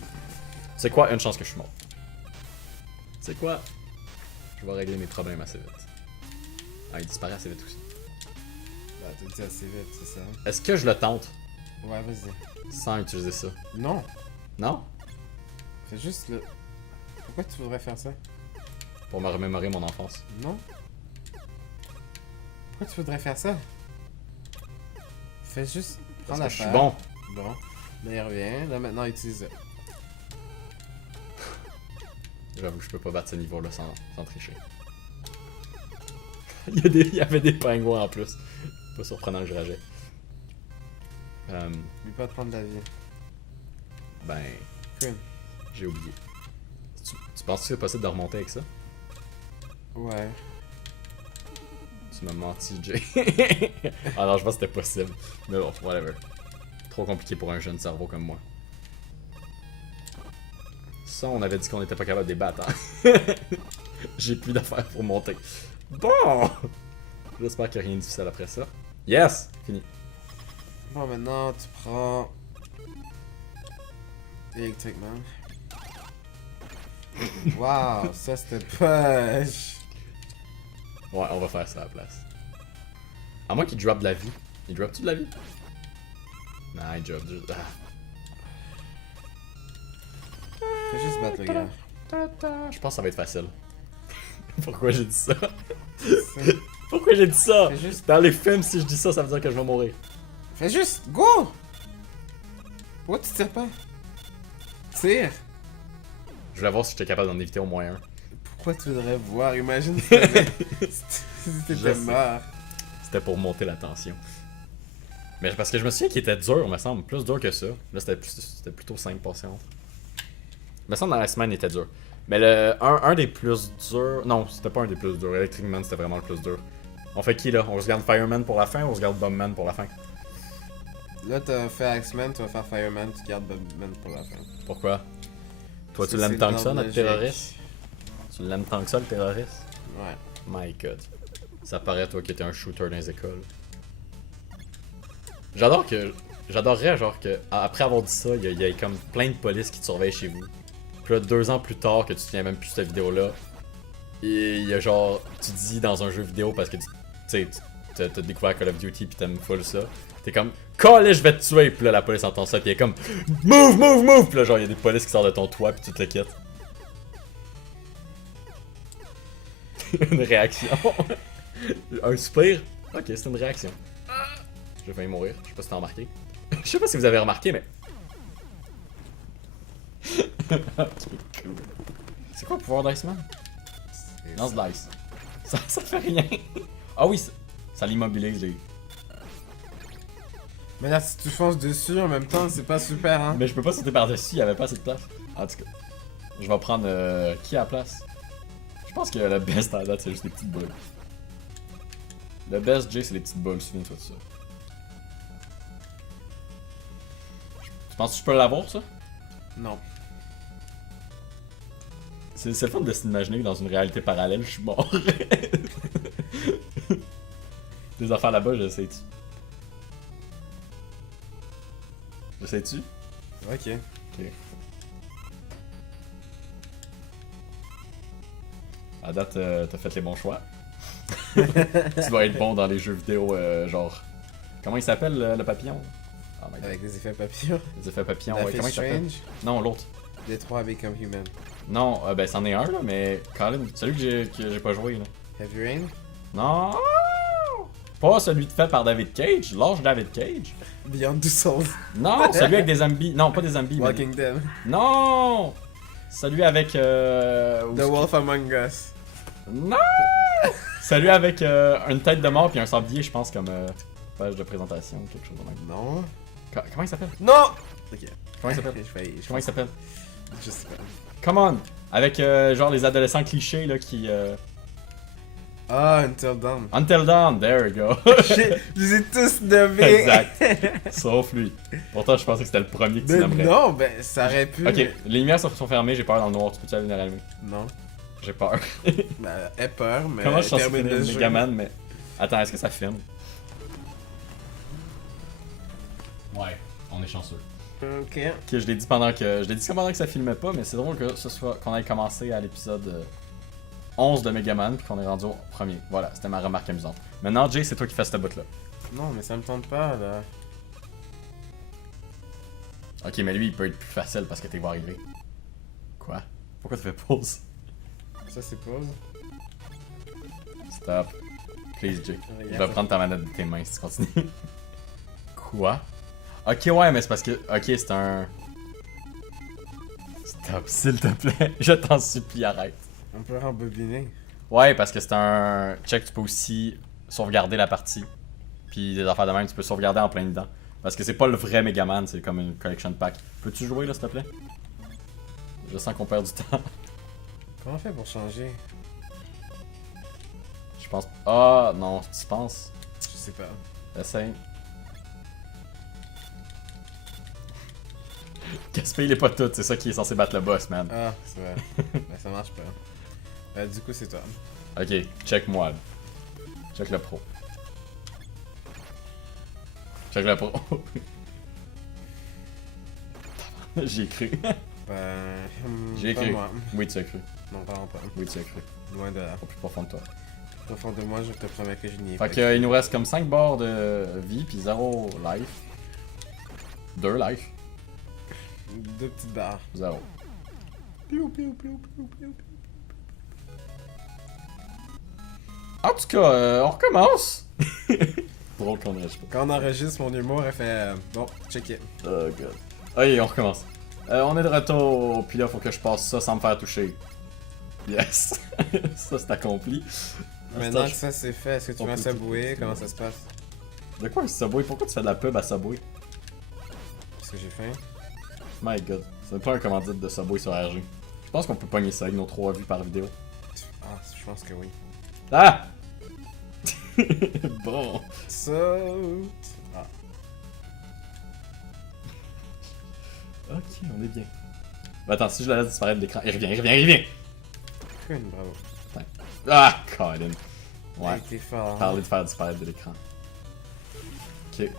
C'est quoi? Une chance que je suis mort. C'est quoi? Je vais régler mes problèmes assez vite. Ah, il disparaît assez vite aussi. Bah, t'as dit assez vite, c'est ça. Est-ce que je le tente Ouais, vas-y. sans utiliser ça? Non. Non? Fais juste le. Pourquoi tu voudrais faire ça? Pour me remémorer mon enfance. Non. Pourquoi tu voudrais faire ça? Fais juste. Prends Parce la que je suis bon. Bon. Là, il revient. Là, maintenant, utilise. J'avoue, je peux pas battre ce niveau-là sans tricher. Il y avait des pingouins en plus. Pas surprenant que je rageais. N'oublie pas de prendre de la vie. Ben, Cool. j'ai oublié. Tu penses que c'est possible de remonter avec ça? Ouais. Tu m'as menti, Jay. Ah non, je pense que c'était possible. Mais bon, whatever. Trop compliqué pour un jeune cerveau comme moi. Ça, on avait dit qu'on était pas capable de débattre. Hein? J'ai plus d'affaires pour monter. Bon! J'espère qu'il n'y a rien de difficile après ça. Yes! Fini. Bon, maintenant, tu prends. Electric Man. Wow, ça c'était push! Ouais, on va faire ça à la place. À moins qu'il drop de la vie. Il drop-tu de la vie? Non, il drop juste... Ah. Fais juste battre le gars. Je pense que ça va être facile. Pourquoi j'ai dit ça? Pourquoi j'ai dit ça? Fais juste. Dans les films, si je dis ça, ça veut dire que je vais mourir. Fais juste! Go! Pourquoi tu tires pas? Tire! Je voulais voir si j'étais capable d'en éviter au moins un. Pourquoi tu voudrais voir? Imagine si t'avais- si Je t'étais sais. mort. C'était pour monter la tension. Mais parce que je me souviens qu'il était dur, me semble. Plus dur que ça. Là, c'était plutôt 5%. Me semble dans la semaine, il était dur. Mais un des plus durs... Non, c'était pas un des plus durs. Electric Man, c'était vraiment le plus dur. On fait qui, là? On se garde Fireman pour la fin ou on se garde Bombman pour la fin? Là, t'as fait Axeman, tu vas faire Fireman, tu gardes Bobman pour la fin. Pourquoi? Toi, Parce tu que l'aimes c'est tant que ça, l'ordre notre logique. terroriste? Tu l'aimes tant que ça, le terroriste? Ouais. My god. Ça paraît, toi, qui étais un shooter dans les écoles. J'adorerais, genre, que après avoir dit ça, il y a comme plein de polices qui te surveillent chez vous. Puis là, 2 ans plus tard, que tu te souviens même plus de cette vidéo-là, et il y a genre, tu dis dans un jeu vidéo parce que tu sais, t'as découvert Call of Duty pis t'aimes full ça. T'es comme, calé, je vais te tuer! Puis là, la police entend ça, pis elle est comme, move, move, move! Pis là, genre, il y a des polices qui sortent de ton toit, pis tu te le quittes. Une réaction. Un soupir? Ok, c'est une réaction. Je vais failli mourir, je sais pas si t'as remarqué. Je sais pas si vous avez remarqué, mais. Ok, cool. C'est quoi le pouvoir d'Iceman? Lance de l'ice. Ça fait rien. Ah oui, ça l'immobilise, les. Mais là, si tu fonces dessus en même temps, c'est pas super, hein? Mais je peux pas sauter par-dessus, il y avait pas assez de place. En tout cas, je vais prendre qui à la place? Je pense que le best à la date, c'est juste les petites boules. Le best, Jay, c'est les petites boules, souviens-toi de ça. Tu penses que je peux l'avoir, ça? Non. C'est le fun de s'imaginer que dans une réalité parallèle, je suis mort. Des affaires là-bas, je sais-tu? Je sais-tu? Ok. Ok. À date, t'as fait les bons choix. Tu vas être bon dans les jeux vidéo, genre... Comment il s'appelle, le papillon? Oh my god. Avec les effets papillons. Les effets papillons, Life ouais, is comment il s'appelle? Strange. Non, l'autre. Détroit Become Human. Non, ben c'en est un, là, mais... Colin, celui que j'ai pas joué, là. Heavy Rain. Non! Pas celui fait par David Cage. Lâche David Cage. Beyond Two Souls. Non, celui avec des zombies. Non, pas des zombies. Mais... Walking Dead. Non! Celui avec. The Wolf Among Us. Non! Celui avec une tête de mort puis un sablier, je pense, comme page de présentation ou quelque chose de même. Non. Comment il s'appelle? Non! Ok. Comment il s'appelle? Comment il s'appelle? Je sais pas. Come on! Avec genre les adolescents clichés là qui. Ah, Until Dawn. Until Dawn, there we go! Je les ai tous nommés. Exact. Sauf lui. Pourtant, je pensais que c'était le premier que tu Mais nommerais. non, ben ça aurait pu. Ok, les lumières sont fermées, j'ai peur dans le noir. Tu peux-tu aller dans la lumière? Non. J'ai peur. Ben, aie peur, mais. Comment je suis censé termine finir le jeu. Megaman, mais. Attends, est-ce que ça filme? Ouais, on est chanceux. Ok. Ok, je l'ai dit pendant que ça filmait pas, mais c'est drôle que ce soit qu'on ait commencé à l'épisode 11 de Megaman puis qu'on est rendu au premier. Voilà, c'était ma remarque amusante. Maintenant, Jay, c'est toi qui fais cette bout là. Non, mais ça me tente pas là. Ok, mais lui, il peut être plus facile parce que t'es va arriver. Quoi? Pourquoi tu fais pause? Ça c'est pause. Stop. Please, Jay. Regarde. Je vais prendre ta manette de tes mains si tu continues. Quoi? Ok, ouais, mais c'est parce que. Ok, c'est un. Stop, s'il te plaît. Je t'en supplie, arrête. On peut rembobiner. Ouais, parce que c'est un check, tu peux aussi sauvegarder la partie. Puis des affaires de même, tu peux sauvegarder en plein dedans. Parce que c'est pas le vrai Megaman, c'est comme une collection pack. Peux-tu jouer là, s'il te plaît? Je sens qu'on perd du temps. Comment on fait pour changer? Je pense. Ah, non, tu penses? Je sais pas. Essaye. Gaspille est pas tout, c'est ça qui est censé battre le boss, man. Ah, c'est vrai. Ben ça marche pas. Du coup, c'est toi. Ok, check moi là. Check le pro. Check le pro. J'ai cru. Ben. J'ai pas cru. moi. Oui, tu as cru. Non, vraiment pas. Oui, tu as cru. Loin de là. Au plus profond de toi. Au fond de moi, je te promets que je n'y ai Fait pas. qu'il nous reste comme 5 barres de vie puis 0 life. 2 life. Deux petites barres. 0. Piou, piou, piou, piou, piou. En tout cas, on recommence! Drôle qu'on reste pas. Quand on enregistre, mon humour, elle fait. Bon, check it. Oh god. Ok, on recommence. On est de retour, puis là, faut que je passe ça sans me faire toucher. Yes! Ça, c'est accompli. Maintenant que ça c'est fait, est-ce que tu on vas peut Subway? tout- Comment ça se passe? De quoi un Subway? Pourquoi tu fais de la pub à Subway? Parce que j'ai faim. My god. C'est pas un commandite de Subway sur RG. Je pense qu'on peut pogner ça avec nos 3 vues par vidéo. Ah, je pense que oui. Ah! Bon. Saute! Ah, Ok, on est bien. Bah, attends, si je la laisse disparaître de l'écran. Il revient, il revient, il revient! Queen, bravo. Ah, Colin. Ouais. Hey, t'es fort. Parler de faire disparaître de l'écran. Ok.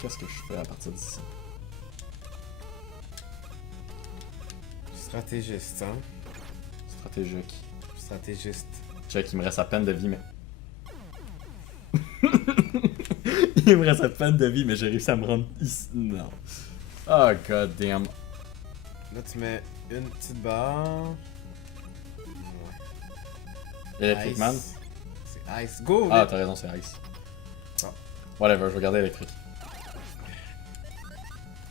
Qu'est-ce que je fais à partir d'ici? Stratégiste, hein? Stratégique. Stratégiste. Check, il me reste à peine de vie, mais. Il me reste à peine de vie, mais j'ai réussi à me rendre ici. Non. Oh god damn. Là, tu mets une petite barre. Electric Man? C'est Ice. Go! Ah, vite. t'as raison, c'est Ice. Ah. Whatever, je vais garder électrique.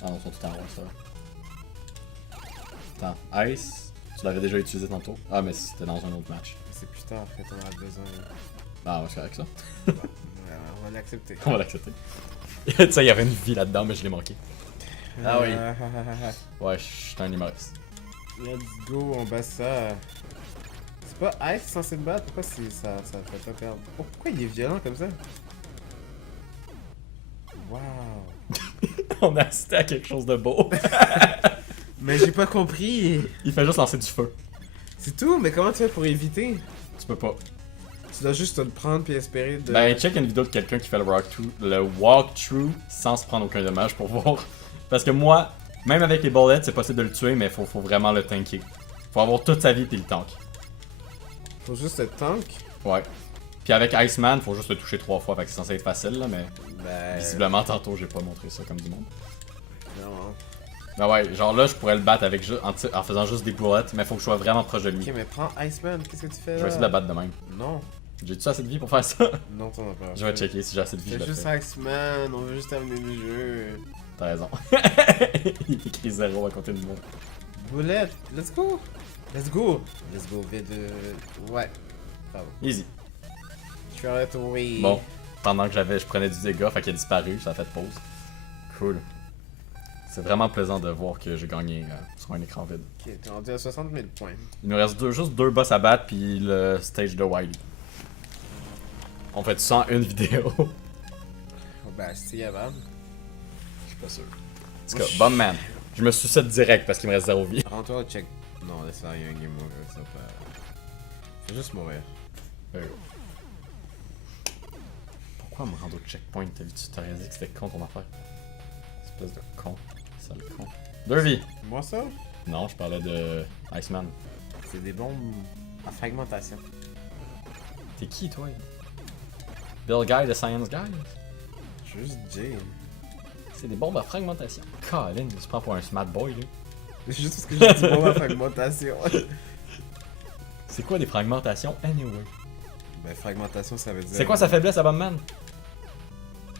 Ah non, ils sont tout en haut, ça va. Attends, Ice, tu l'avais déjà utilisé tantôt? Ah, mais c'était dans un autre match. C'est plus tard que t'en as besoin. Ah, ouais, c'est correct ça. Ouais, on va l'accepter. On va l'accepter. Tu sais, il y avait une vie là-dedans, mais je l'ai manqué. Ah oui. Ouais, je suis un humoriste. Let's go, on bat ça. C'est pas Ice censé te battre? Pourquoi ça fait pas perdre? Oh, pourquoi il est violent comme ça? Waouh. On a assisté à quelque chose de beau. Mais j'ai pas compris. Il fait juste lancer du feu. C'est tout, mais comment tu fais pour éviter? Tu peux pas. Tu dois juste te le prendre puis espérer de... Ben, check une vidéo de quelqu'un qui fait le walkthrough sans se prendre aucun dommage pour voir. Parce que moi, même avec les bullets, c'est possible de le tuer, mais faut vraiment le tanker. Faut avoir toute sa vie puis le tank. Faut juste être tank. Ouais. Puis avec Iceman, faut juste le toucher 3 fois, fait que c'est censé être facile là, mais Ben... visiblement tantôt j'ai pas montré ça comme du monde. Non. Ben ouais, genre là je pourrais le battre avec en faisant juste des bullets, mais faut que je sois vraiment proche de lui. Ok, mais prends Iceman, qu'est-ce que tu fais là? Je vais essayer de la battre de même. Non. J'ai-tu assez de vie pour faire ça? Non, t'en as pas. Je vais checker si j'ai assez de vie. C'est Je le juste fais. Iceman, on veut juste terminer le jeu. T'as raison. Il est écrit 0 à côté de moi. Boulette, let's go! Let's go! Let's go, V2. Ouais. Bravo. Easy. Je suis arrêté, oui. Bon, pendant que je prenais du dégât, fait qu'il a disparu, ça a fait pause. Cool. C'est vraiment plaisant de voir que j'ai gagné sur un écran vide. Ok, t'es rendu à 60 000 points. Il nous reste juste 2 boss à battre, puis le stage de Wily. On fait ça en une vidéo. Oh, bah, c'est capable. Je suis pas sûr. En tout cas, bon man. Je me sucette direct parce qu'il me reste 0 vie. Rends-toi au check. Non, laisse faire, il y a un game over, ça va pas. Fais juste mourir. Pourquoi me rendre au checkpoint? T'as dit que c'était con ton affaire. Espèce de con. Sale con. 2 vies. Moi, ça? Non, je parlais de Iceman. C'est des bombes à fragmentation. T'es qui toi? Bill Guy de Science Guy? Je suis juste Jay. C'est des bombes à fragmentation. Colin, il se prend pour un smart boy, lui. C'est juste parce que j'ai dit bombes à fragmentation. C'est quoi des fragmentations, anyway? Ben, fragmentation, ça veut dire. C'est quoi sa faiblesse à Bomberman?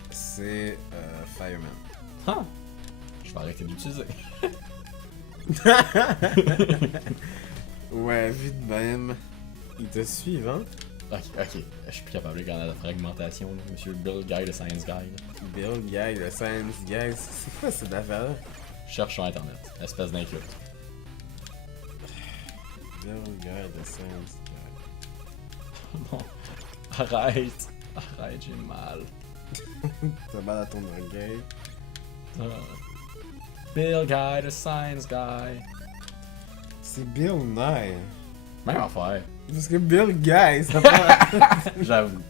C'est Fireman. Ah! Je vais arrêter d'utiliser. Ouais, vu de même. Ils te suivent, hein? Ok. Je suis plus capable de gagner la fragmentation, là. Monsieur Bill Guy de Science Guy. Là. Bill Guy, le Science Guy, c'est quoi cette affaire-là? Cherche sur internet. Espèce d'inculte. Bill Guy, le Science Guy. Bon. Arrête. Arrête, j'ai mal. T'as mal à ton oreille. Ah. Bill Guy, the Science Guy. C'est Bill Nye. Même affaire. Parce que Bill Guy, ça part. J'avoue.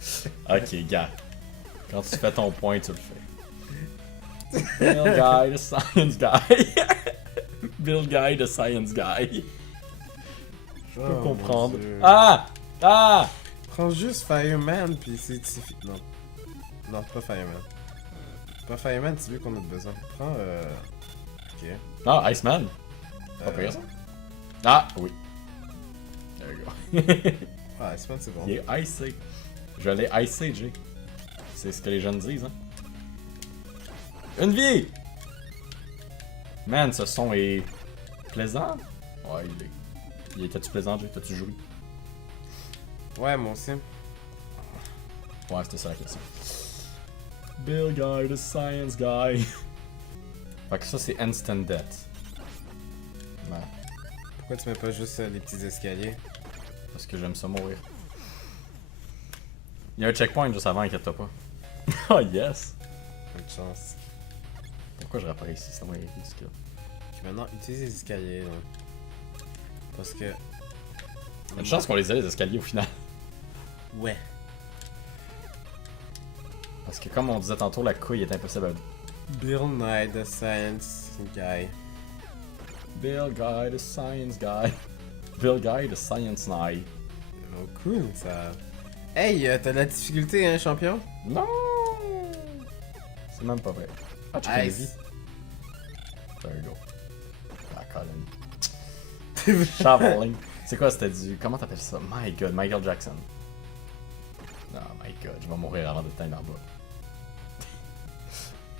Ok, gars. Quand tu fais ton point, tu le fais. Bill Guy, the Science Guy. Bill Guy, the Science Guy. Je peux Oh, comprendre. mon Dieu. Ah! Ah! Prends juste Fireman, pis c'est. Non. Non, pas Fireman. Pas Fireman, c'est lui qu'on a besoin. Prends. Ok. Ah, Iceman. Pas pire ça. Ah, oui. There you go. Ah, Iceman, c'est bon. Il est icé. Je l'ai icé, Jay. C'est ce que les jeunes disent, hein. Une vie! Man, ce son est plaisant. Ouais, il est. Il était-tu plaisant, Jay? T'as-tu joué? Ouais, moi aussi. Ouais, c'était ça la question. Bill Guy, the Science Guy. Fait que ça, c'est Instant Death. Ouais, Pourquoi tu mets pas juste les petits escaliers? parce que j'aime ça mourir. Il y a un checkpoint juste avant, inquiète-toi pas. Oh yes! Bonne chance. Pourquoi je réapparais ici? C'est vraiment ridicule. Ok, maintenant, utilise les escaliers, là. Parce que. Une chance qu'on les ait les escaliers au final. Ouais. Parce que comme on disait tantôt, la couille est impossible à... Bill Nye, the Science Guy. Bill Guy, the Science Guy. Bill Guy, the Science Guy. Oh, cool, ça. Hey, t'as de la difficulté, hein, champion? Non! C'est même pas vrai. Ah, tu connais vie. Ice. There you go. Ah, Colin. Shoveling. C'est quoi, c'était du... Comment t'appelles ça? My God, Michael Jackson. Oh my God, je vais mourir avant de t'atteindre en bas.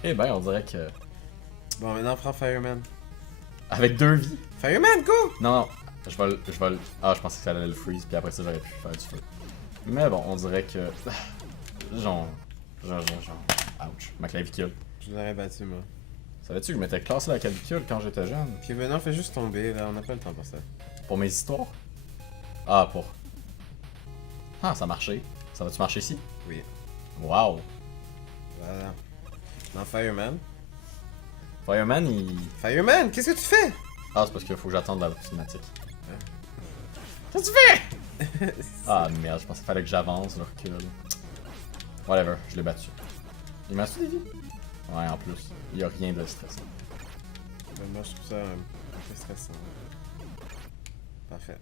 Eh ben, on dirait que... Bon, maintenant, prends Fireman. Avec 2 vies? Fireman, go! Non, je vais le... Ah, je pensais que ça allait le freeze, puis après ça, j'aurais pu faire du feu. Mais bon, on dirait que... Genre... Ouch, ma clavicule. Je l'aurais battu, moi. Savais-tu que je m'étais classé la clavicule quand j'étais jeune? Ok, ben non, fais juste tomber, là, on n'a pas le temps pour ça. Pour mes histoires? Ah, pour... Ah, ça a marché. Ça va-tu marcher ici? Oui. Wow. Voilà. Dans Fireman. Fireman, il... Fireman, qu'est-ce que tu fais? Ah, c'est parce qu'il faut que j'attende la cinématique. Qu'est-ce que tu fais? Ah merde, je pensais qu'il fallait que j'avance, le recul. Whatever, je l'ai battu. Il m'a des vies? Ouais, en plus. Il y a rien de stressant. Ben, moi, je trouve ça très stressant. Parfait.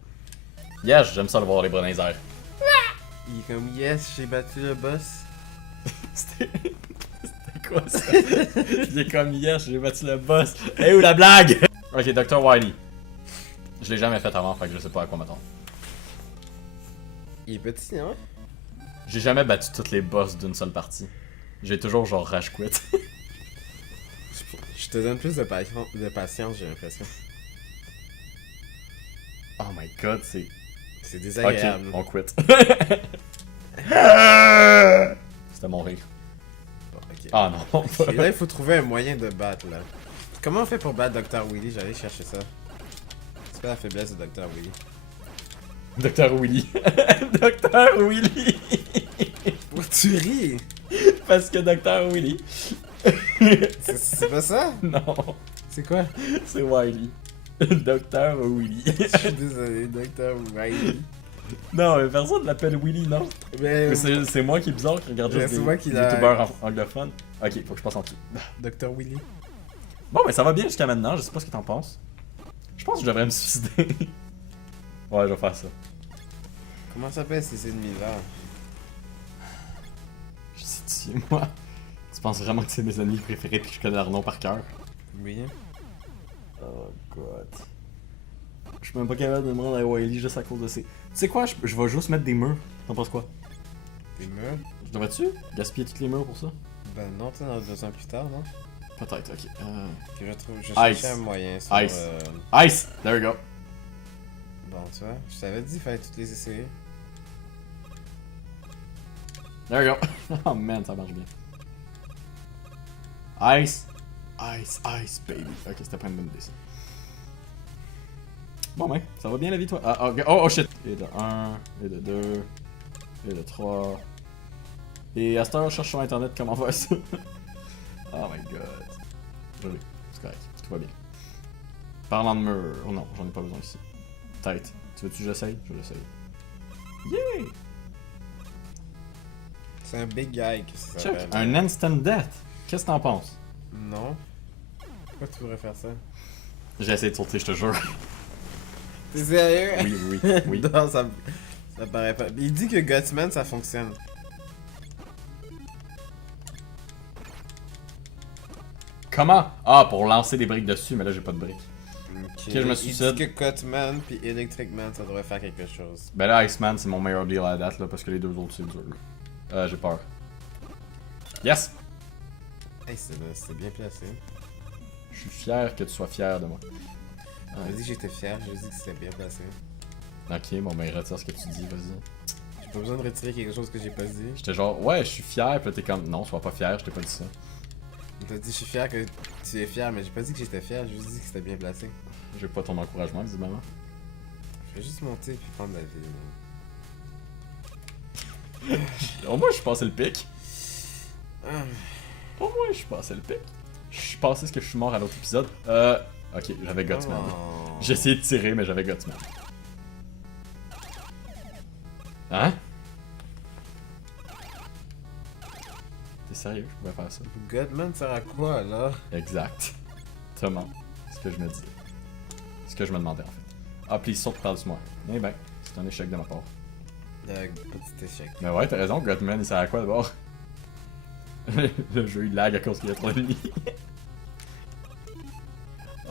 Yes, j'aime ça le voir les bras dans les airs. Il est comme, yes, j'ai battu le boss. C'était quoi ça? Il est comme yes, j'ai battu le boss. Hey, où la blague? Ok, Dr. Wily. Je l'ai jamais fait avant, fait que je sais pas à quoi m'attendre. Il est petit, hein? J'ai jamais battu toutes les boss d'une seule partie. J'ai toujours genre rage quit. Je te donne plus de patience, j'ai l'impression. Oh my god, c'est... C'est Ok, désagréable. on quit. C'était mon rire. Bon, ok. Ah non. Et là, il faut trouver un moyen de battre, là. Comment on fait pour battre Dr. Willy? J'allais chercher ça. C'est pas la faiblesse de Dr. Willy. Dr. Willy. Dr. Willy. Pourquoi tu ris? Parce que Dr. Willy. C'est pas ça? Non, C'est quoi? c'est Wiley. Dr. Willy. Je suis désolé, Dr. Wiley. Non, mais personne l'appelle Willy, non? Mais Mais c'est moi qui est bizarre qui regarde Ouais, juste c'est des moi qui l'a- youtubeurs anglophones. Ok, faut que je passe en dessous. Dr. Willy. Bon, mais ça va bien jusqu'à maintenant, je sais pas ce que t'en penses. Je pense que je devrais me suicider. Ouais, je vais faire ça. Comment s'appellent ces ennemis-là? Je sais moi. Tu penses vraiment que c'est mes ennemis préférés et que je connais leur nom par cœur? Oui. Oh god. Je suis même pas capable de me rendre à Wiley juste à cause de ces... Tu sais quoi, je vais juste mettre des murs. T'en penses quoi? Des murs? Je devrais-tu gaspiller toutes les murs pour ça? Ben non, tu en as besoin plus tard, non? Peut-être, ok. Que je trouve. Je Ice. cherchais un moyen sur. Ice. Ice! There we go. Bon, tu vois, je t'avais dit, il fallait toutes les essayer. There we go. Oh man, ça marche bien. Ice. Ice, ice, baby. Ok, c'était pas une bonne idée ça. Bon ben, ça va bien la vie toi? Ah, ok. Oh, oh shit! Et de 1, et de 2, et de 3. Et à cette heure, je cherche sur internet comment faire ça. Oh my god. Joli. C'est correct. Tout va bien. Parlant de mur. Oh non, j'en ai pas besoin ici. Tête. Tu veux-tu que j'essaye? Je vais l'essayer. Yeah! C'est un big guy que ça Check! s'appelle. Un instant death! Qu'est-ce que t'en penses? Non. Pourquoi tu voudrais faire ça? J'ai essayé de sauter, je te jure. T'es sérieux? Oui, oui. Non, ça paraît pas. Il dit que Gutsman ça fonctionne. Comment? Ah, pour lancer des briques dessus, mais là j'ai pas de briques. Ok, je me Il suicide. dit que Cutman puis Electric Man ça devrait faire quelque chose. Ben là, Iceman, c'est mon meilleur deal à date, là, parce que les deux autres, c'est dur. J'ai peur. Yes! Hey, c'est bien placé. Je suis fier que tu sois fier de moi. J'ai dit que j'étais fier, j'ai dit que c'était bien placé. Ok, bon ben retire ce que tu dis, vas-y. J'ai pas besoin de retirer quelque chose que j'ai pas dit. J'étais genre, ouais, je suis fier, puis là t'es comme, non, sois pas fier, je t'ai pas dit ça. On t'a dit je suis fier que tu es fier, mais j'ai pas dit que j'étais fier, j'ai juste dit que c'était bien placé. J'ai pas ton encouragement, visiblement. Je vais juste monter puis prendre la ville. Au moins, je suis passé le pic. Ah, Au moins, je suis passé le pic. Je suis passé ce que je suis mort à l'autre épisode. Ok, j'avais Gutsman. oh. J'ai essayé de tirer, mais j'avais Gutsman. Hein? T'es sérieux? Je pouvais faire ça? Gutman sert à quoi là? Exact. Thomas. C'est ce que je me disais. Ce que je me demandais en fait. Ah, puis il saute par-dessus moi. Eh ben, c'est un échec de ma part. Petit échec. Mais ouais, t'as raison, Gutman, il sert à quoi d'abord? Le jeu il lag à cause qu'il y a trop d'ennemis.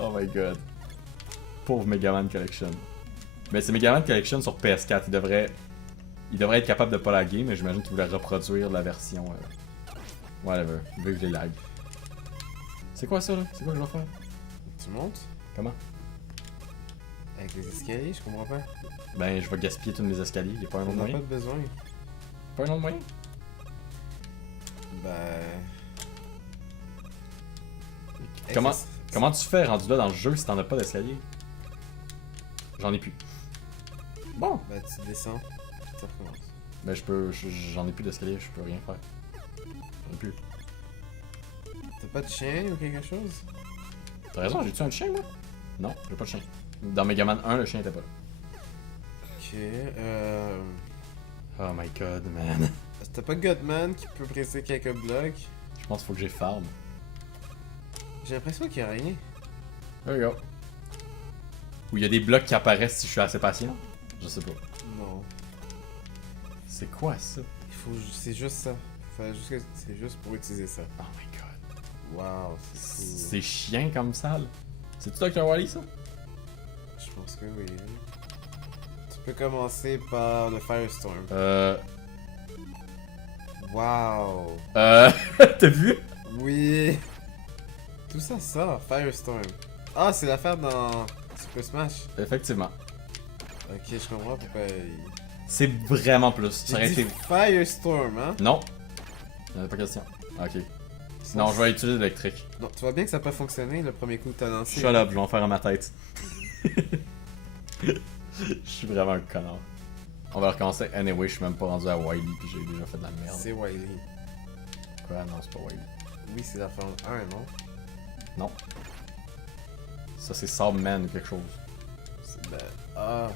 Oh my god. Pauvre Megaman Collection. Mais c'est Megaman Collection sur PS4, il devrait être capable de pas laguer, mais j'imagine qu'il voulait reproduire la version. Whatever, vu que je les lag. C'est quoi ça là? C'est quoi que je dois faire? Tu montes? Comment? Avec les escaliers, je comprends pas. Ben, je vais gaspiller tous mes escaliers, y'a pas un autre On n'a moyen? pas de besoin. Pas un autre moyen? Ben. Hey, Comment, ça- comment tu fais rendu là dans le jeu si t'en as pas d'escalier? J'en ai plus. Bon, Ben, tu descends, tu recommences. ben j'en ai plus d'escalier, je peux rien faire. J'en ai plus. T'as pas de chien ou quelque chose? T'as raison, j'ai tué un chien moi? Non, j'ai pas de chien. Dans Megaman 1, le chien était pas là. Ok, Oh my god, man. T'as pas Gutman qui peut presser quelques blocs? Je pense qu'il faut que j'ai farm. J'ai l'impression qu'il y a rien. There you go. Ou il y a des blocs qui apparaissent si je suis assez patient? Je sais pas. Non. C'est quoi ça? Il faut. C'est juste ça. C'est juste pour utiliser ça. Oh my god. Wow, c'est cool. C'est chiant comme salle. C'est-tu Dr. Wily ça? Je pense que oui. Tu peux commencer par le Firestorm. Wow. T'as vu? Oui. Tout ça sort, Firestorm. Ah, c'est l'affaire dans Super Smash. Effectivement. Ok, je comprends pourquoi C'est vraiment plus. Ça aurait J'ai dit été... Firestorm, hein? Non. Il pas question. Ok. Non, je vais utiliser l'électrique. Non, tu vois bien que ça n'a pas fonctionné le premier coup que t'as lancé. Shut up, je vais en faire à ma tête. Je suis vraiment un connard. On va recommencer. Anyway, je suis même pas rendu à Wily puis j'ai déjà fait de la merde. C'est Wily. Quoi? Non, c'est pas Wily. Oui, c'est la forme 1, non? Non. Ça, c'est Sabman ou quelque chose. C'est ben... Ah,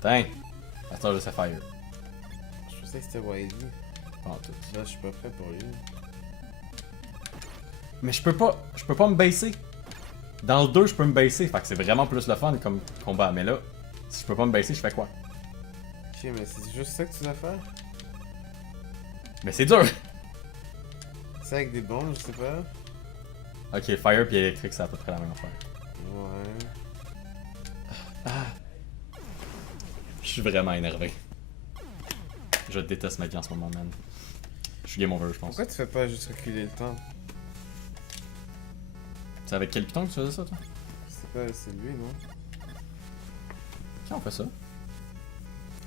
Tiens! Attends, je sais Fire. je pensais que c'était Wily. Pas en tout. Là, je suis pas prêt pour lui. Mais je peux pas me baisser. Dans le 2, je peux me baisser. Fait que c'est vraiment plus le fun comme combat. Mais là, si je peux pas me baisser, je fais quoi? Ok, mais c'est juste ça que tu dois faire? Mais c'est dur! C'est avec des bombes, je sais pas. Ok, Fire puis électrique, c'est à peu près la même affaire. Ouais. Je suis vraiment énervé. Je déteste ma vie en ce moment, man. Je suis game over, je pense. Pourquoi tu fais pas juste reculer le temps? C'est avec quel piton que tu faisais ça, toi? C'est pas... c'est lui, non? Quand on fait ça?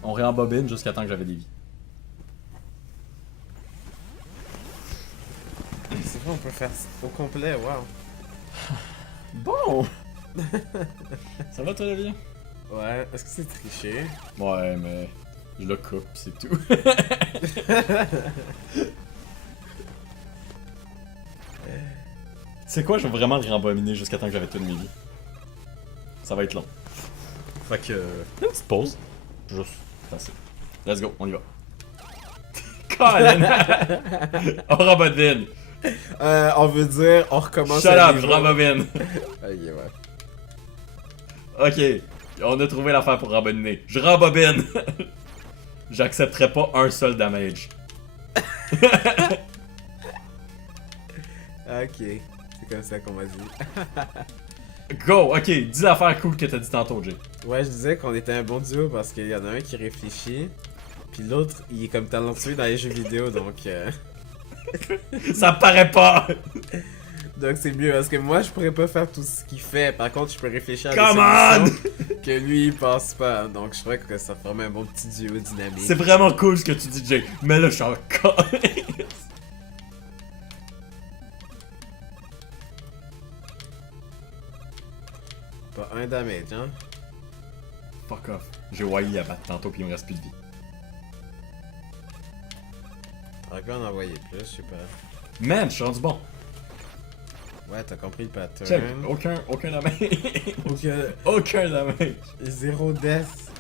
On réembobine jusqu'à temps que j'avais des vies. C'est vrai, on peut faire ça au complet, wow. Bon! Ça va, toi, Olivia? Ouais, est-ce que c'est triché? Ouais, mais je le coupe, c'est tout. C'est quoi, je vais vraiment le réembobiner jusqu'à temps que j'avais toutes mes vies. Ça va être long. Fait que... une petite pause. Juste. Assez. Let's go, on y va. Colin! On rembobine! On veut dire, on recommence. Shut up, je rembobine! Ok, Ok, ouais. on a trouvé l'affaire pour rembobiner. Je rembobine! J'accepterai pas un seul damage. Ok, c'est comme ça qu'on m'a dit. Go! Ok, 10 affaires cool que t'as dit tantôt, Jay. Ouais, je disais qu'on était un bon duo parce qu'il y en a un qui réfléchit, puis l'autre, il est comme talentueux dans les jeux vidéo, donc... Ça paraît pas! Donc c'est mieux, parce que moi, je pourrais pas faire tout ce qu'il fait. Par contre, je peux réfléchir à Come des on! solutions que lui, il pense pas. Donc je crois que ça formait un bon petit duo dynamique. C'est vraiment cool ce que tu dis, Jay. Mais là, je suis encore... Pas un damage, hein? Fuck off. J'ai Wily à battre tantôt pis il me reste plus de vie. T'aurais pu en envoyer plus, je sais pas. Man, je suis rendu bon. Ouais, t'as compris le pattern. Check, aucun damage. Aucun damage. Zéro death.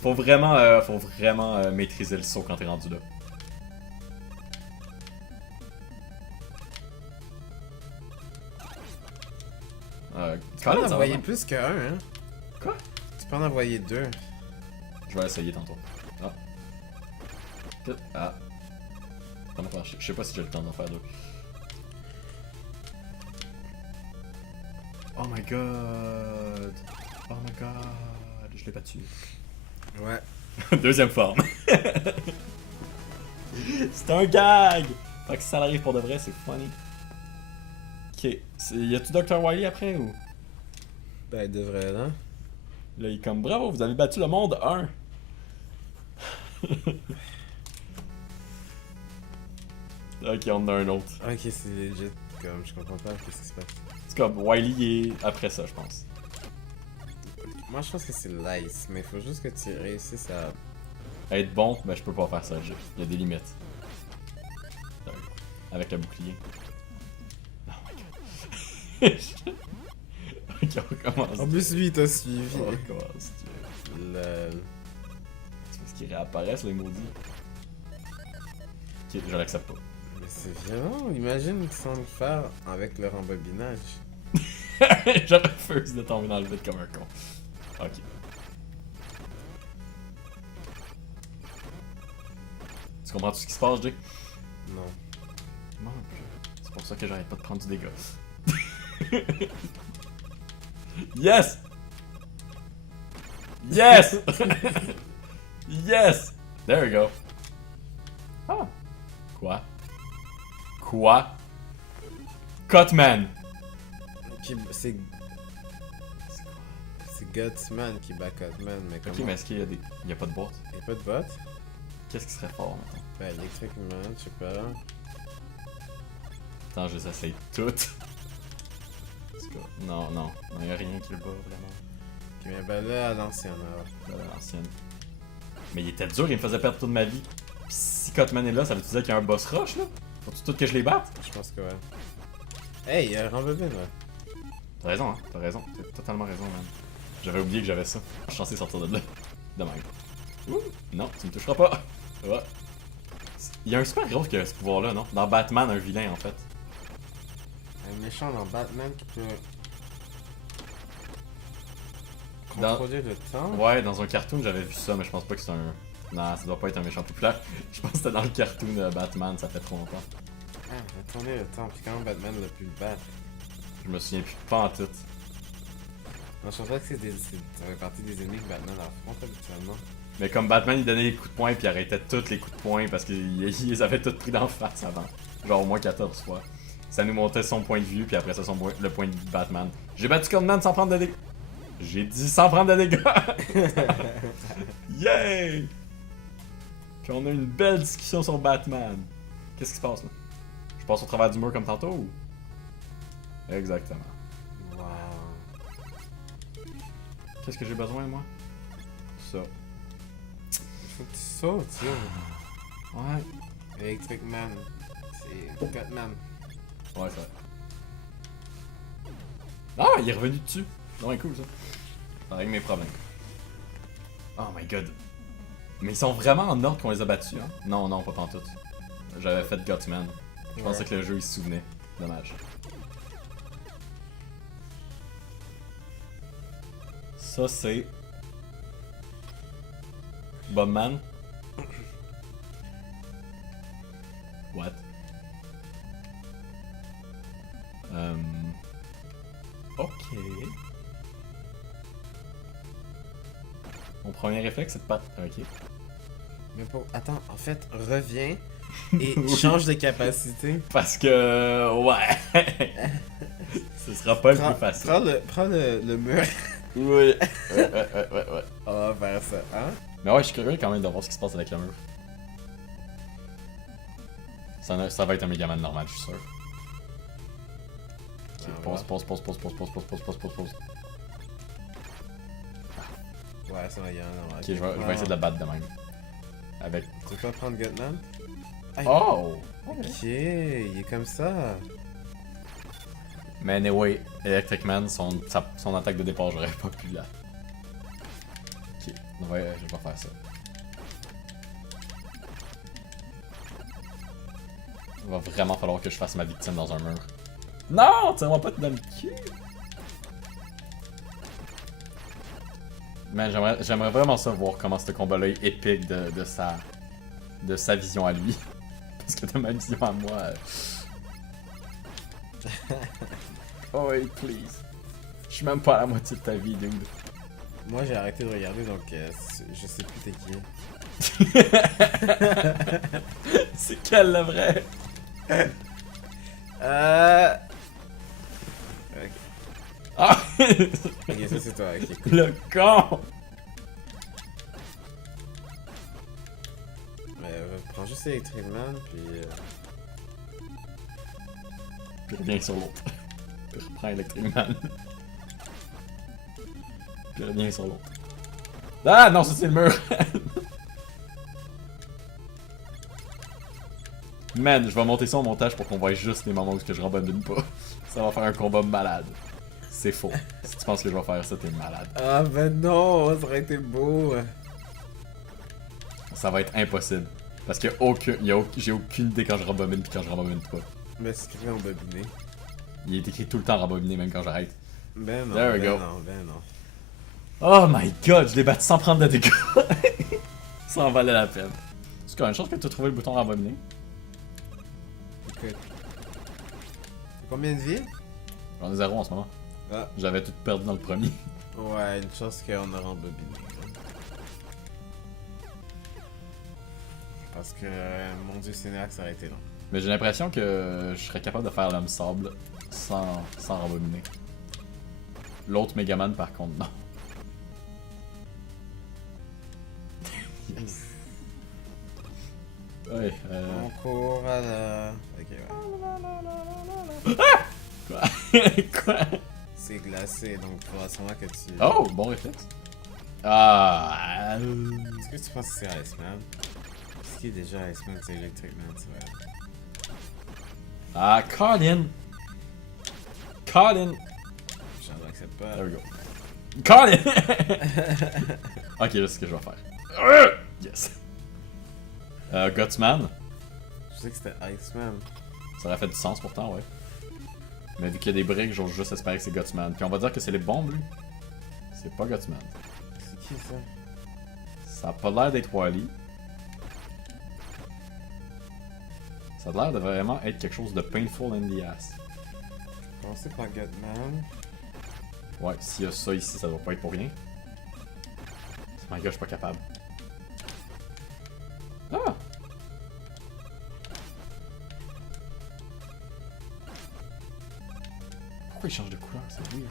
Faut vraiment maîtriser le saut quand t'es rendu là. Tu peux en envoyer plus qu'un, hein? Quoi? Tu peux en envoyer deux. Je vais essayer tantôt. Ah. Ah. Comment faire? Je sais pas si j'ai le temps d'en faire deux. Oh my god. Oh my god. Je l'ai battu. Ouais. Deuxième forme. C'est un gag! Fait que si ça arrive pour de vrai, c'est funny. Ok. Y a-tu Dr. Wily après ou? Ben, il devrait, là. Là, il est comme bravo, vous avez battu le monde 1. Ok, on en a un autre. Ok, c'est legit. Comme, je comprends pas qu'est-ce qui se passe. C'est comme Wily est après ça, je pense. Moi, je pense que c'est lice, mais il faut juste que tu réussisses à... Être bon, ben je peux pas faire ça, il y a des limites. Avec le bouclier. Oh my god. Ok, on recommence. En plus, lui, il t'a suivi. On recommence. Lol. C'est parce qu'ils réapparaissent, les maudits. Ok, je l'accepte pas. Mais c'est violent, imagine sans le faire avec le rembobinage. Je refuse de tomber dans le vide comme un con. Ok. Tu comprends tout ce qui se passe, Jay? Non. Non. C'est pour ça que j'arrête pas de prendre du dégât. Yes! Yes! Yes! There we go. Ah! Quoi? Quoi? Cutman! C'est Gutsman qui bat Cutman, mais comment? Ok, mais est-ce qu'il y a des. Il y a pas de boîte? Y'a pas de bot? Qu'est-ce qui serait fort maintenant? Ben, Electric Man, je sais pas. Attends, je les essaye toutes. En tout cas, non, non. Non, y a rien qui le bat vraiment. Ok, mais ben là, à l'ancienne, alors. Là, l'ancienne. Mais il était dur, il me faisait perdre toute ma vie. Pis si Cutman est là, ça veut dire qu'il y a un boss rush là? Faut-tu tout que je les batte? Je pense que ouais. Hey, Rambobin, ouais. T'as raison, hein? T'as raison. T'as totalement raison, man. J'avais oublié que j'avais ça. Je suis censé sortir de là. De même. Ouh! Non, tu me toucheras pas. Ouais. Il y a un super gros que ce pouvoir-là, non? Dans Batman, un vilain en fait. Un méchant dans Batman qui peut. Dans- Contrôler le temps? Ouais, dans un cartoon, j'avais vu ça, mais je pense pas que c'est un. Non, ça doit pas être un méchant populaire. Je pense que c'était dans le cartoon Batman, ça fait trop longtemps. Ah, retourner le temps, puis quand Batman l'a pu le battre. Je me souviens plus pas en tout. Non, je pense pas que ça fait partie des ennemis que Batman affronte habituellement. Mais comme Batman, il donnait des coups de poing, puis il arrêtait tous les coups de poing parce qu'ils les avaient tous pris d'en face avant. Genre au moins 14 fois. Ça nous montait son point de vue, puis après ça, le point de vue de Batman. J'ai battu Cutman sans prendre de dégâts. J'ai dit sans prendre de dégâts! Yay! Puis on a une belle discussion sur Batman. Qu'est-ce qui se passe là? Je passe au travers du mur comme tantôt ou? Exactement. Wow. Qu'est-ce que j'ai besoin moi? Ça. Faut que tu sautes, yo. Ouais. Electric Man. C'est Cutman. Ouais, ça. Ah, il est revenu dessus. Non, cool ça. Ça règle mes problèmes. Oh my god. Mais ils sont vraiment en ordre qu'on les a battus, hein? Non, non, pas pantoute. J'avais fait Gutsman. Je pensais que le jeu il se souvenait. Dommage. Ça c'est. Bobman. What? Ok. Mon premier réflexe c'est de pas. Ok. Mais pour. Attends, en fait, reviens et Oui. change de capacité. Parce que. Ouais. Ce sera pas le plus facile. Prends le mur. Oui. Ouais. On va faire ça, hein? Mais ouais, je suis curieux quand même de voir ce qui se passe avec le mur. Ça va être un Megaman normal, je suis sûr. Ok, pause. Ouais, ça va y aller. Ok, je vais essayer de la battre de même. Avec. Tu veux pas prendre Gutman? Aïe. Oh! Ok, il est comme ça. Mais anyway, Electric Man, son attaque de départ, j'aurais pas pu la. Ok, ouais, je vais pas faire ça. Il va vraiment falloir que je fasse ma victime dans un mur. Non! Tire-moi pas dans le cul! Man, j'aimerais vraiment ça voir comment ce combat-là est épique de sa vision à lui. Parce que de ma vision à moi. Oh, hey, please. Je suis même pas à la moitié de ta vie, dude. Moi, j'ai arrêté de regarder, donc je sais plus t'es qui. C'est quel le vrai? Ok. Ah! Ok, ça c'est toi, ok. Le con! Mais prends juste Electric Man, puis. Puis reviens sur l'autre. Puis reprends Electric Man. Puis reviens sur l'autre. Ah non, ça c'est le mur! Man, je vais monter ça en montage pour qu'on voit juste les moments où je rembobine pas. Ça va faire un combat malade. C'est faux. Si tu penses que je vais faire ça, t'es malade. Ah ben non, ça aurait été beau. Ça va être impossible. Parce que j'ai aucune idée quand je rembobine puis quand je rembobine pas. Mais c'est écrit en bobiné. Il est écrit tout le temps rembobiné même quand j'arrête. Ben non, There we ben go. non, ben non. Oh my god, je l'ai battu sans prendre de dégâts. Ça en valait la peine. C'est quand même une chance que tu as trouvé le bouton rembobiner. Écoute. Combien de vie? J'en ai 0 en ce moment. Ah. J'avais tout perdu dans le premier. Ouais, une chance qu'on a rembobiné. Parce que, mon dieu, Sénéac, ça aurait été long. Mais j'ai l'impression que je serais capable de faire l'homme sable sans rembobiner. L'autre Megaman, par contre, non. Yes. Ouais, On court à la... Ok, ouais. Quoi? Quoi? C'est glacé, donc il faudra sûrement que tu... Oh, bon réflexe. Ah. Est-ce que tu penses que c'est Iceman? Est-ce qu'il est déjà Iceman, c'est Electric Man, c'est vrai. Ah, Colin. Colin. J'en accepte pas. There we go. Colin. Ok, là, c'est ce que je vais faire. Yes. Gutsman. Je sais que c'était Iceman. Ça aurait fait du sens pourtant, ouais. Mais vu qu'il y a des briques, j'ose juste espérer que c'est Gutsman. Puis on va dire que c'est les bombes, lui. C'est pas Gutsman. C'est qui ça? Ça a pas l'air d'être Wally. Ça a l'air de vraiment être quelque chose de painful in the ass. Commencer par Gutman. Ouais, s'il y a ça ici, ça doit pas être pour rien. My god, je suis pas capable. Ah! Pourquoi il change de couleur? C'est weird.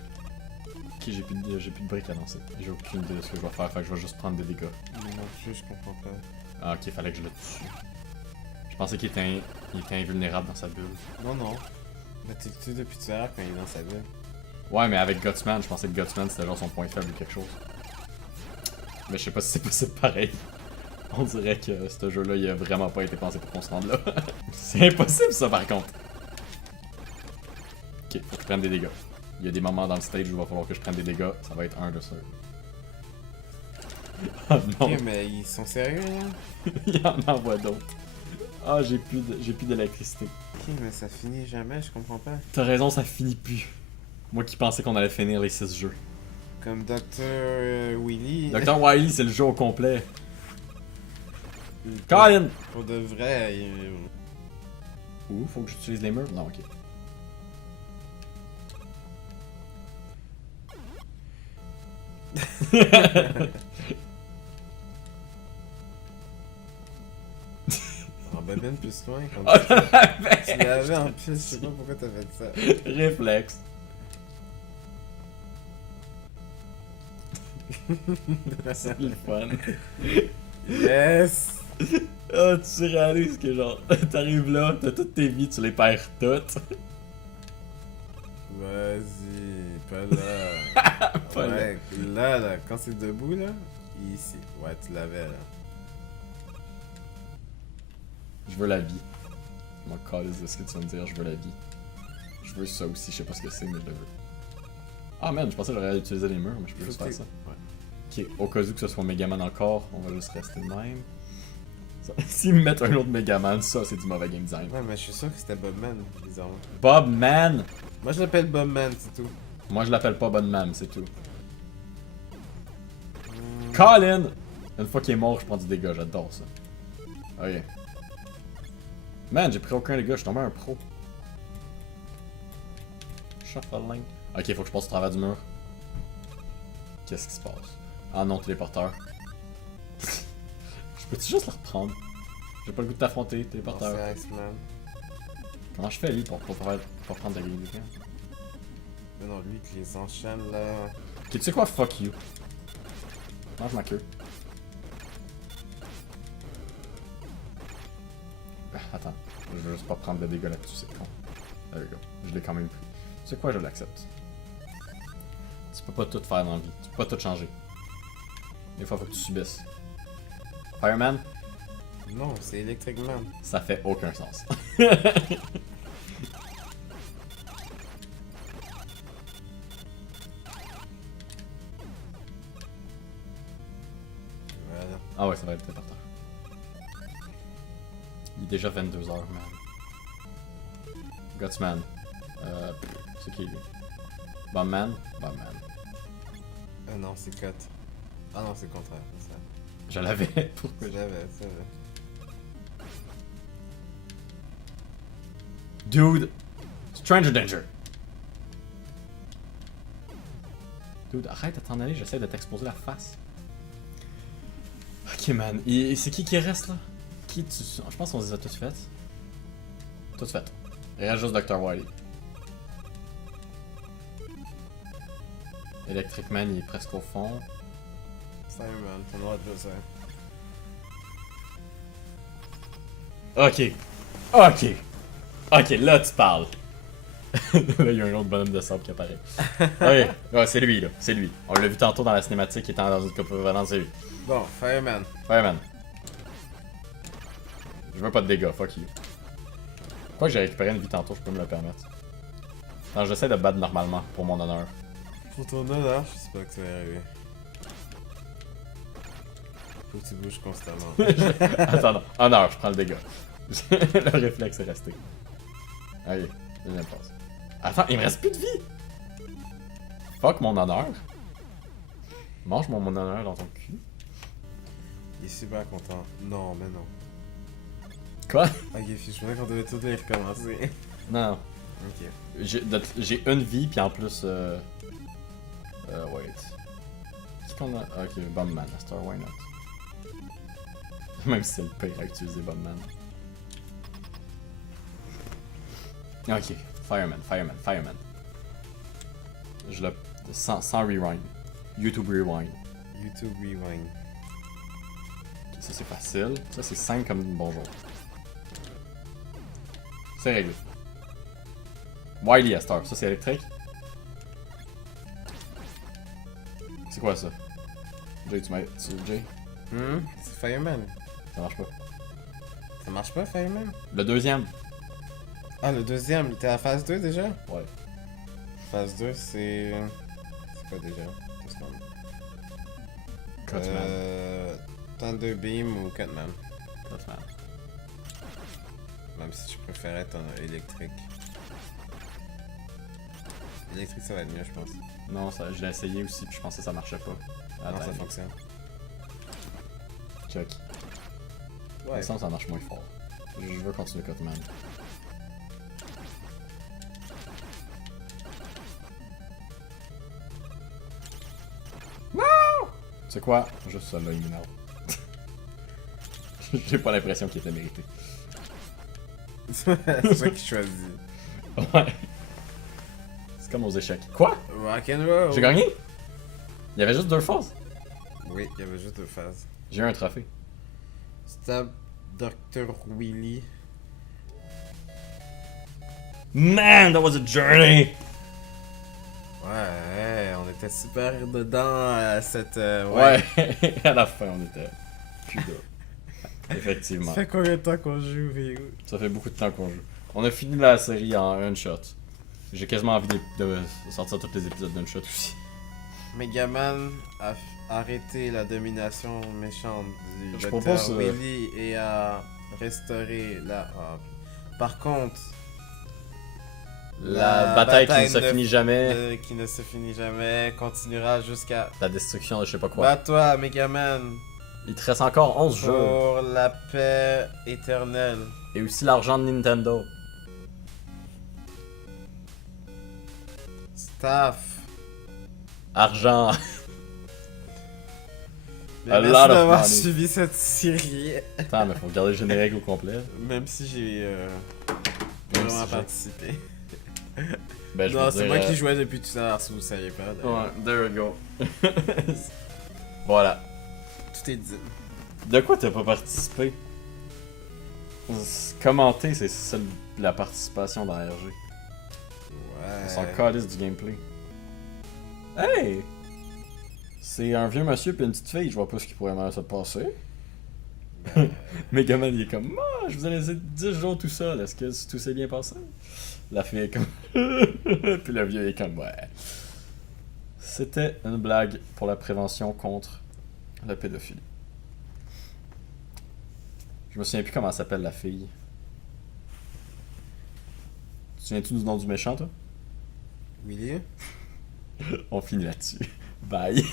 Ok, j'ai plus de briques à lancer. J'ai aucune idée de ce que je vais faire, fait que je vais juste prendre des dégâts. Mais non plus, je comprends pas. Ah ok, fallait que je le tue. Je pensais qu'il était invulnérable dans sa bulle. Non, non. Mais tu le tues depuis tout à l'heure quand il est dans sa bulle. Ouais, mais avec Gutsman, je pensais que Gutsman c'était genre son point faible ou quelque chose. Mais je sais pas si c'est possible pareil. On dirait que ce jeu-là, il a vraiment pas été pensé pour qu'on se rende là. C'est impossible ça par contre. Ok, faut que je prenne des dégâts. Il y a des moments dans le stage où il va falloir que je prenne des dégâts. Ça va être un de ceux. Oh non. Ok, mais ils sont sérieux là? Il y en envoie d'autres. Ah, j'ai plus d'électricité. Ok, mais ça finit jamais, je comprends pas. T'as raison, ça finit plus. Moi qui pensais qu'on allait finir les 6 jeux. Comme Dr. Willy. Dr. Wily, c'est le jeu au complet. Colin! Pour de vrai, Ouh, faut que j'utilise les murs? Non, ok. En babine plus loin quand Oh, tu l'avais en plus, je sais pas pourquoi t'as fait ça. Réflexe. C'est le fun. Yes! Ah, tu réalises que genre, t'arrives là, t'as toutes tes vies, tu les perds toutes. Vas-y, pas là. Pas Ouais, là, quand c'est debout là, ici. Ouais, tu l'avais là. Je veux la vie. Je m'en calisse de ce que tu vas me dire, je veux la vie. Je veux ça aussi, je sais pas ce que c'est, mais je le veux. Ah man, je pensais que j'aurais utilisé les murs, mais je peux juste faire ça. Ouais. Ok, au cas où que ce soit Megaman encore, on va juste rester de même. S'ils me mettent un autre Megaman, ça c'est du mauvais game design. Ouais, mais je suis sûr que c'était Bobman, bizarrement. Bobman! Moi je l'appelle Bobman, c'est tout. Moi je l'appelle pas Bobman, c'est tout. Colin! Une fois qu'il est mort, je prends du dégât, j'adore ça. Ok. Man, j'ai pris aucun dégât, je suis tombé un pro. Shuffling. Ok, faut que je passe au travers du mur. Qu'est-ce qui se passe? Ah non, téléporteur. Je peux-tu juste le reprendre? J'ai pas le goût de t'affronter, téléporteur. C'est Iceman. Comment je fais, lui, pour prendre ta game de Mais non, lui qui les enchaîne là. Ok, tu sais quoi? Fuck you. Mange ma queue. Attends, je veux juste pas prendre de dégâts là-dessus, c'est con. There we go. Je l'ai quand même pris. Tu sais quoi, je l'accepte. Tu peux pas tout faire dans la vie. Tu peux pas tout changer. Des fois, faut que tu subisses. Fireman, Non, c'est Electric Man. ça fait aucun sens. Voilà. Ah ouais, ça va être important. Il est déjà 22h, man. Gutsman. C'est qui lui? Bombman? Bombman. Ah non, c'est Cut. Ah non, c'est le contraire, c'est ça. Je l'avais. Pourquoi Je l'avais, ça va. Dude! Stranger Danger! Dude, arrête de t'en aller, j'essaie de t'exposer la face. Ok, man. Et c'est qui reste là? Qui tu... Je pense qu'on les a toutes faites. Toutes faites. Il reste juste Dr. Wily. Electric Man, il est presque au fond. Fireman, t'as le droit de le dire. Ok. Ok. Ok, là tu parles. Là, il y a un autre bonhomme de sable qui apparaît. Ok, ouais, c'est lui là, c'est lui. On l'a vu tantôt dans la cinématique étant dans une coupe volante, c'est lui. Bon, Fireman. Fireman. Je veux pas de dégâts, fuck you. Pourquoi j'ai récupéré une vie tantôt, je peux me le permettre. Non, j'essaie de battre normalement, pour mon honneur. Pour ton honneur, je sais pas que ça va arriver. Faut que tu bouges constamment. Attends, non. Honneur, je prends le dégât. Le réflexe est resté. Ok, deuxième passe. Attends, il me reste plus de vie! Fuck mon honneur. Mange mon honneur dans ton cul. Il est super content. Non, mais non. Quoi? Ok, je pensais qu'on devait tout les recommencer. Non. Ok. J'ai une vie, puis en plus... wait. Qu'est-ce qu'on a? Ok, Bombman, Star, why not? Même si c'est le pire à utiliser Bombman. Ok, Fireman. Je le... Sans rewind. YouTube rewind. YouTube Rewind. Ok, ça c'est facile. Ça c'est 5 comme bonjour. C'est réglé. Wily à Star, ça c'est électrique. C'est quoi ça? Jay, tu m'as... Jay? C'est Fireman. Ça marche pas. Ça marche pas, Fireman? Le deuxième? Ah, le deuxième, t'es à phase 2 déjà? Ouais. Phase 2, c'est... C'est quoi déjà? Qu'est-ce qu'on a? Cutman. Thunder Beam ou Cutman? Cutman. Même si je préférais ton électrique. Électrique, ça va être mieux, je pense. Non, ça, je l'ai essayé aussi, puis je pensais que ça marchait pas. Non, ça Attends, fonctionne. check. Ouais. Ça marche moins fort. Je veux continuer Cutman. C'est quoi? Juste ça là, il m'énerve. J'ai pas l'impression qu'il était mérité. C'est ça qui choisit. Ouais. C'est comme aux échecs. Quoi? Rock'n'roll! J'ai gagné? Il y avait juste 2 phases. Oui, il y avait juste 2 phases. J'ai eu un trophée. Stab Dr. Willy. Man, that was a journey! Ouais, on était super dedans à cette... Ouais, à la fin on était plus là. Effectivement. Ça fait combien de temps qu'on joue, Vigo? Ça fait beaucoup de temps qu'on joue. On a fini la série en one shot. J'ai quasiment envie de sortir tous les épisodes d'un shot aussi. Megaman a arrêté la domination méchante du Je Dr. propose, Willy et a restauré la... Par contre... La bataille qui ne se finit jamais. Qui ne se finit jamais continuera jusqu'à... La destruction de je sais pas quoi. Bats-toi, Megaman, Il te reste encore 11 jeux. pour la paix éternelle. Et aussi l'argent de Nintendo. Staff. Argent. Mais A merci lot of d'avoir money. suivi cette série. Attends, mais faut regarder le générique au complet. Même si j'ai Même vraiment si j'ai- participé. Ben, je Non, veux c'est dire, moi qui jouais depuis tout à l'heure, si vous saviez pas. d'ailleurs. Ouais, there we go. Voilà. Tout est dit. De quoi t'as pas participé? Commenter, c'est ça la participation dans RG. On s'en Ouais. calisse du gameplay. Hey! C'est un vieux monsieur pis une petite fille, je vois pas ce qui pourrait mal se passer. Megaman il est comme ah, je vous ai laissé 10 jours tout seul, est-ce que tout s'est bien passé? La fille est comme puis le vieux est comme ouais. C'était une blague pour la prévention contre la pédophilie. Je me souviens plus comment s'appelle la fille. Tu te souviens-tu du nom du méchant toi? Willy? On finit là-dessus. Bye.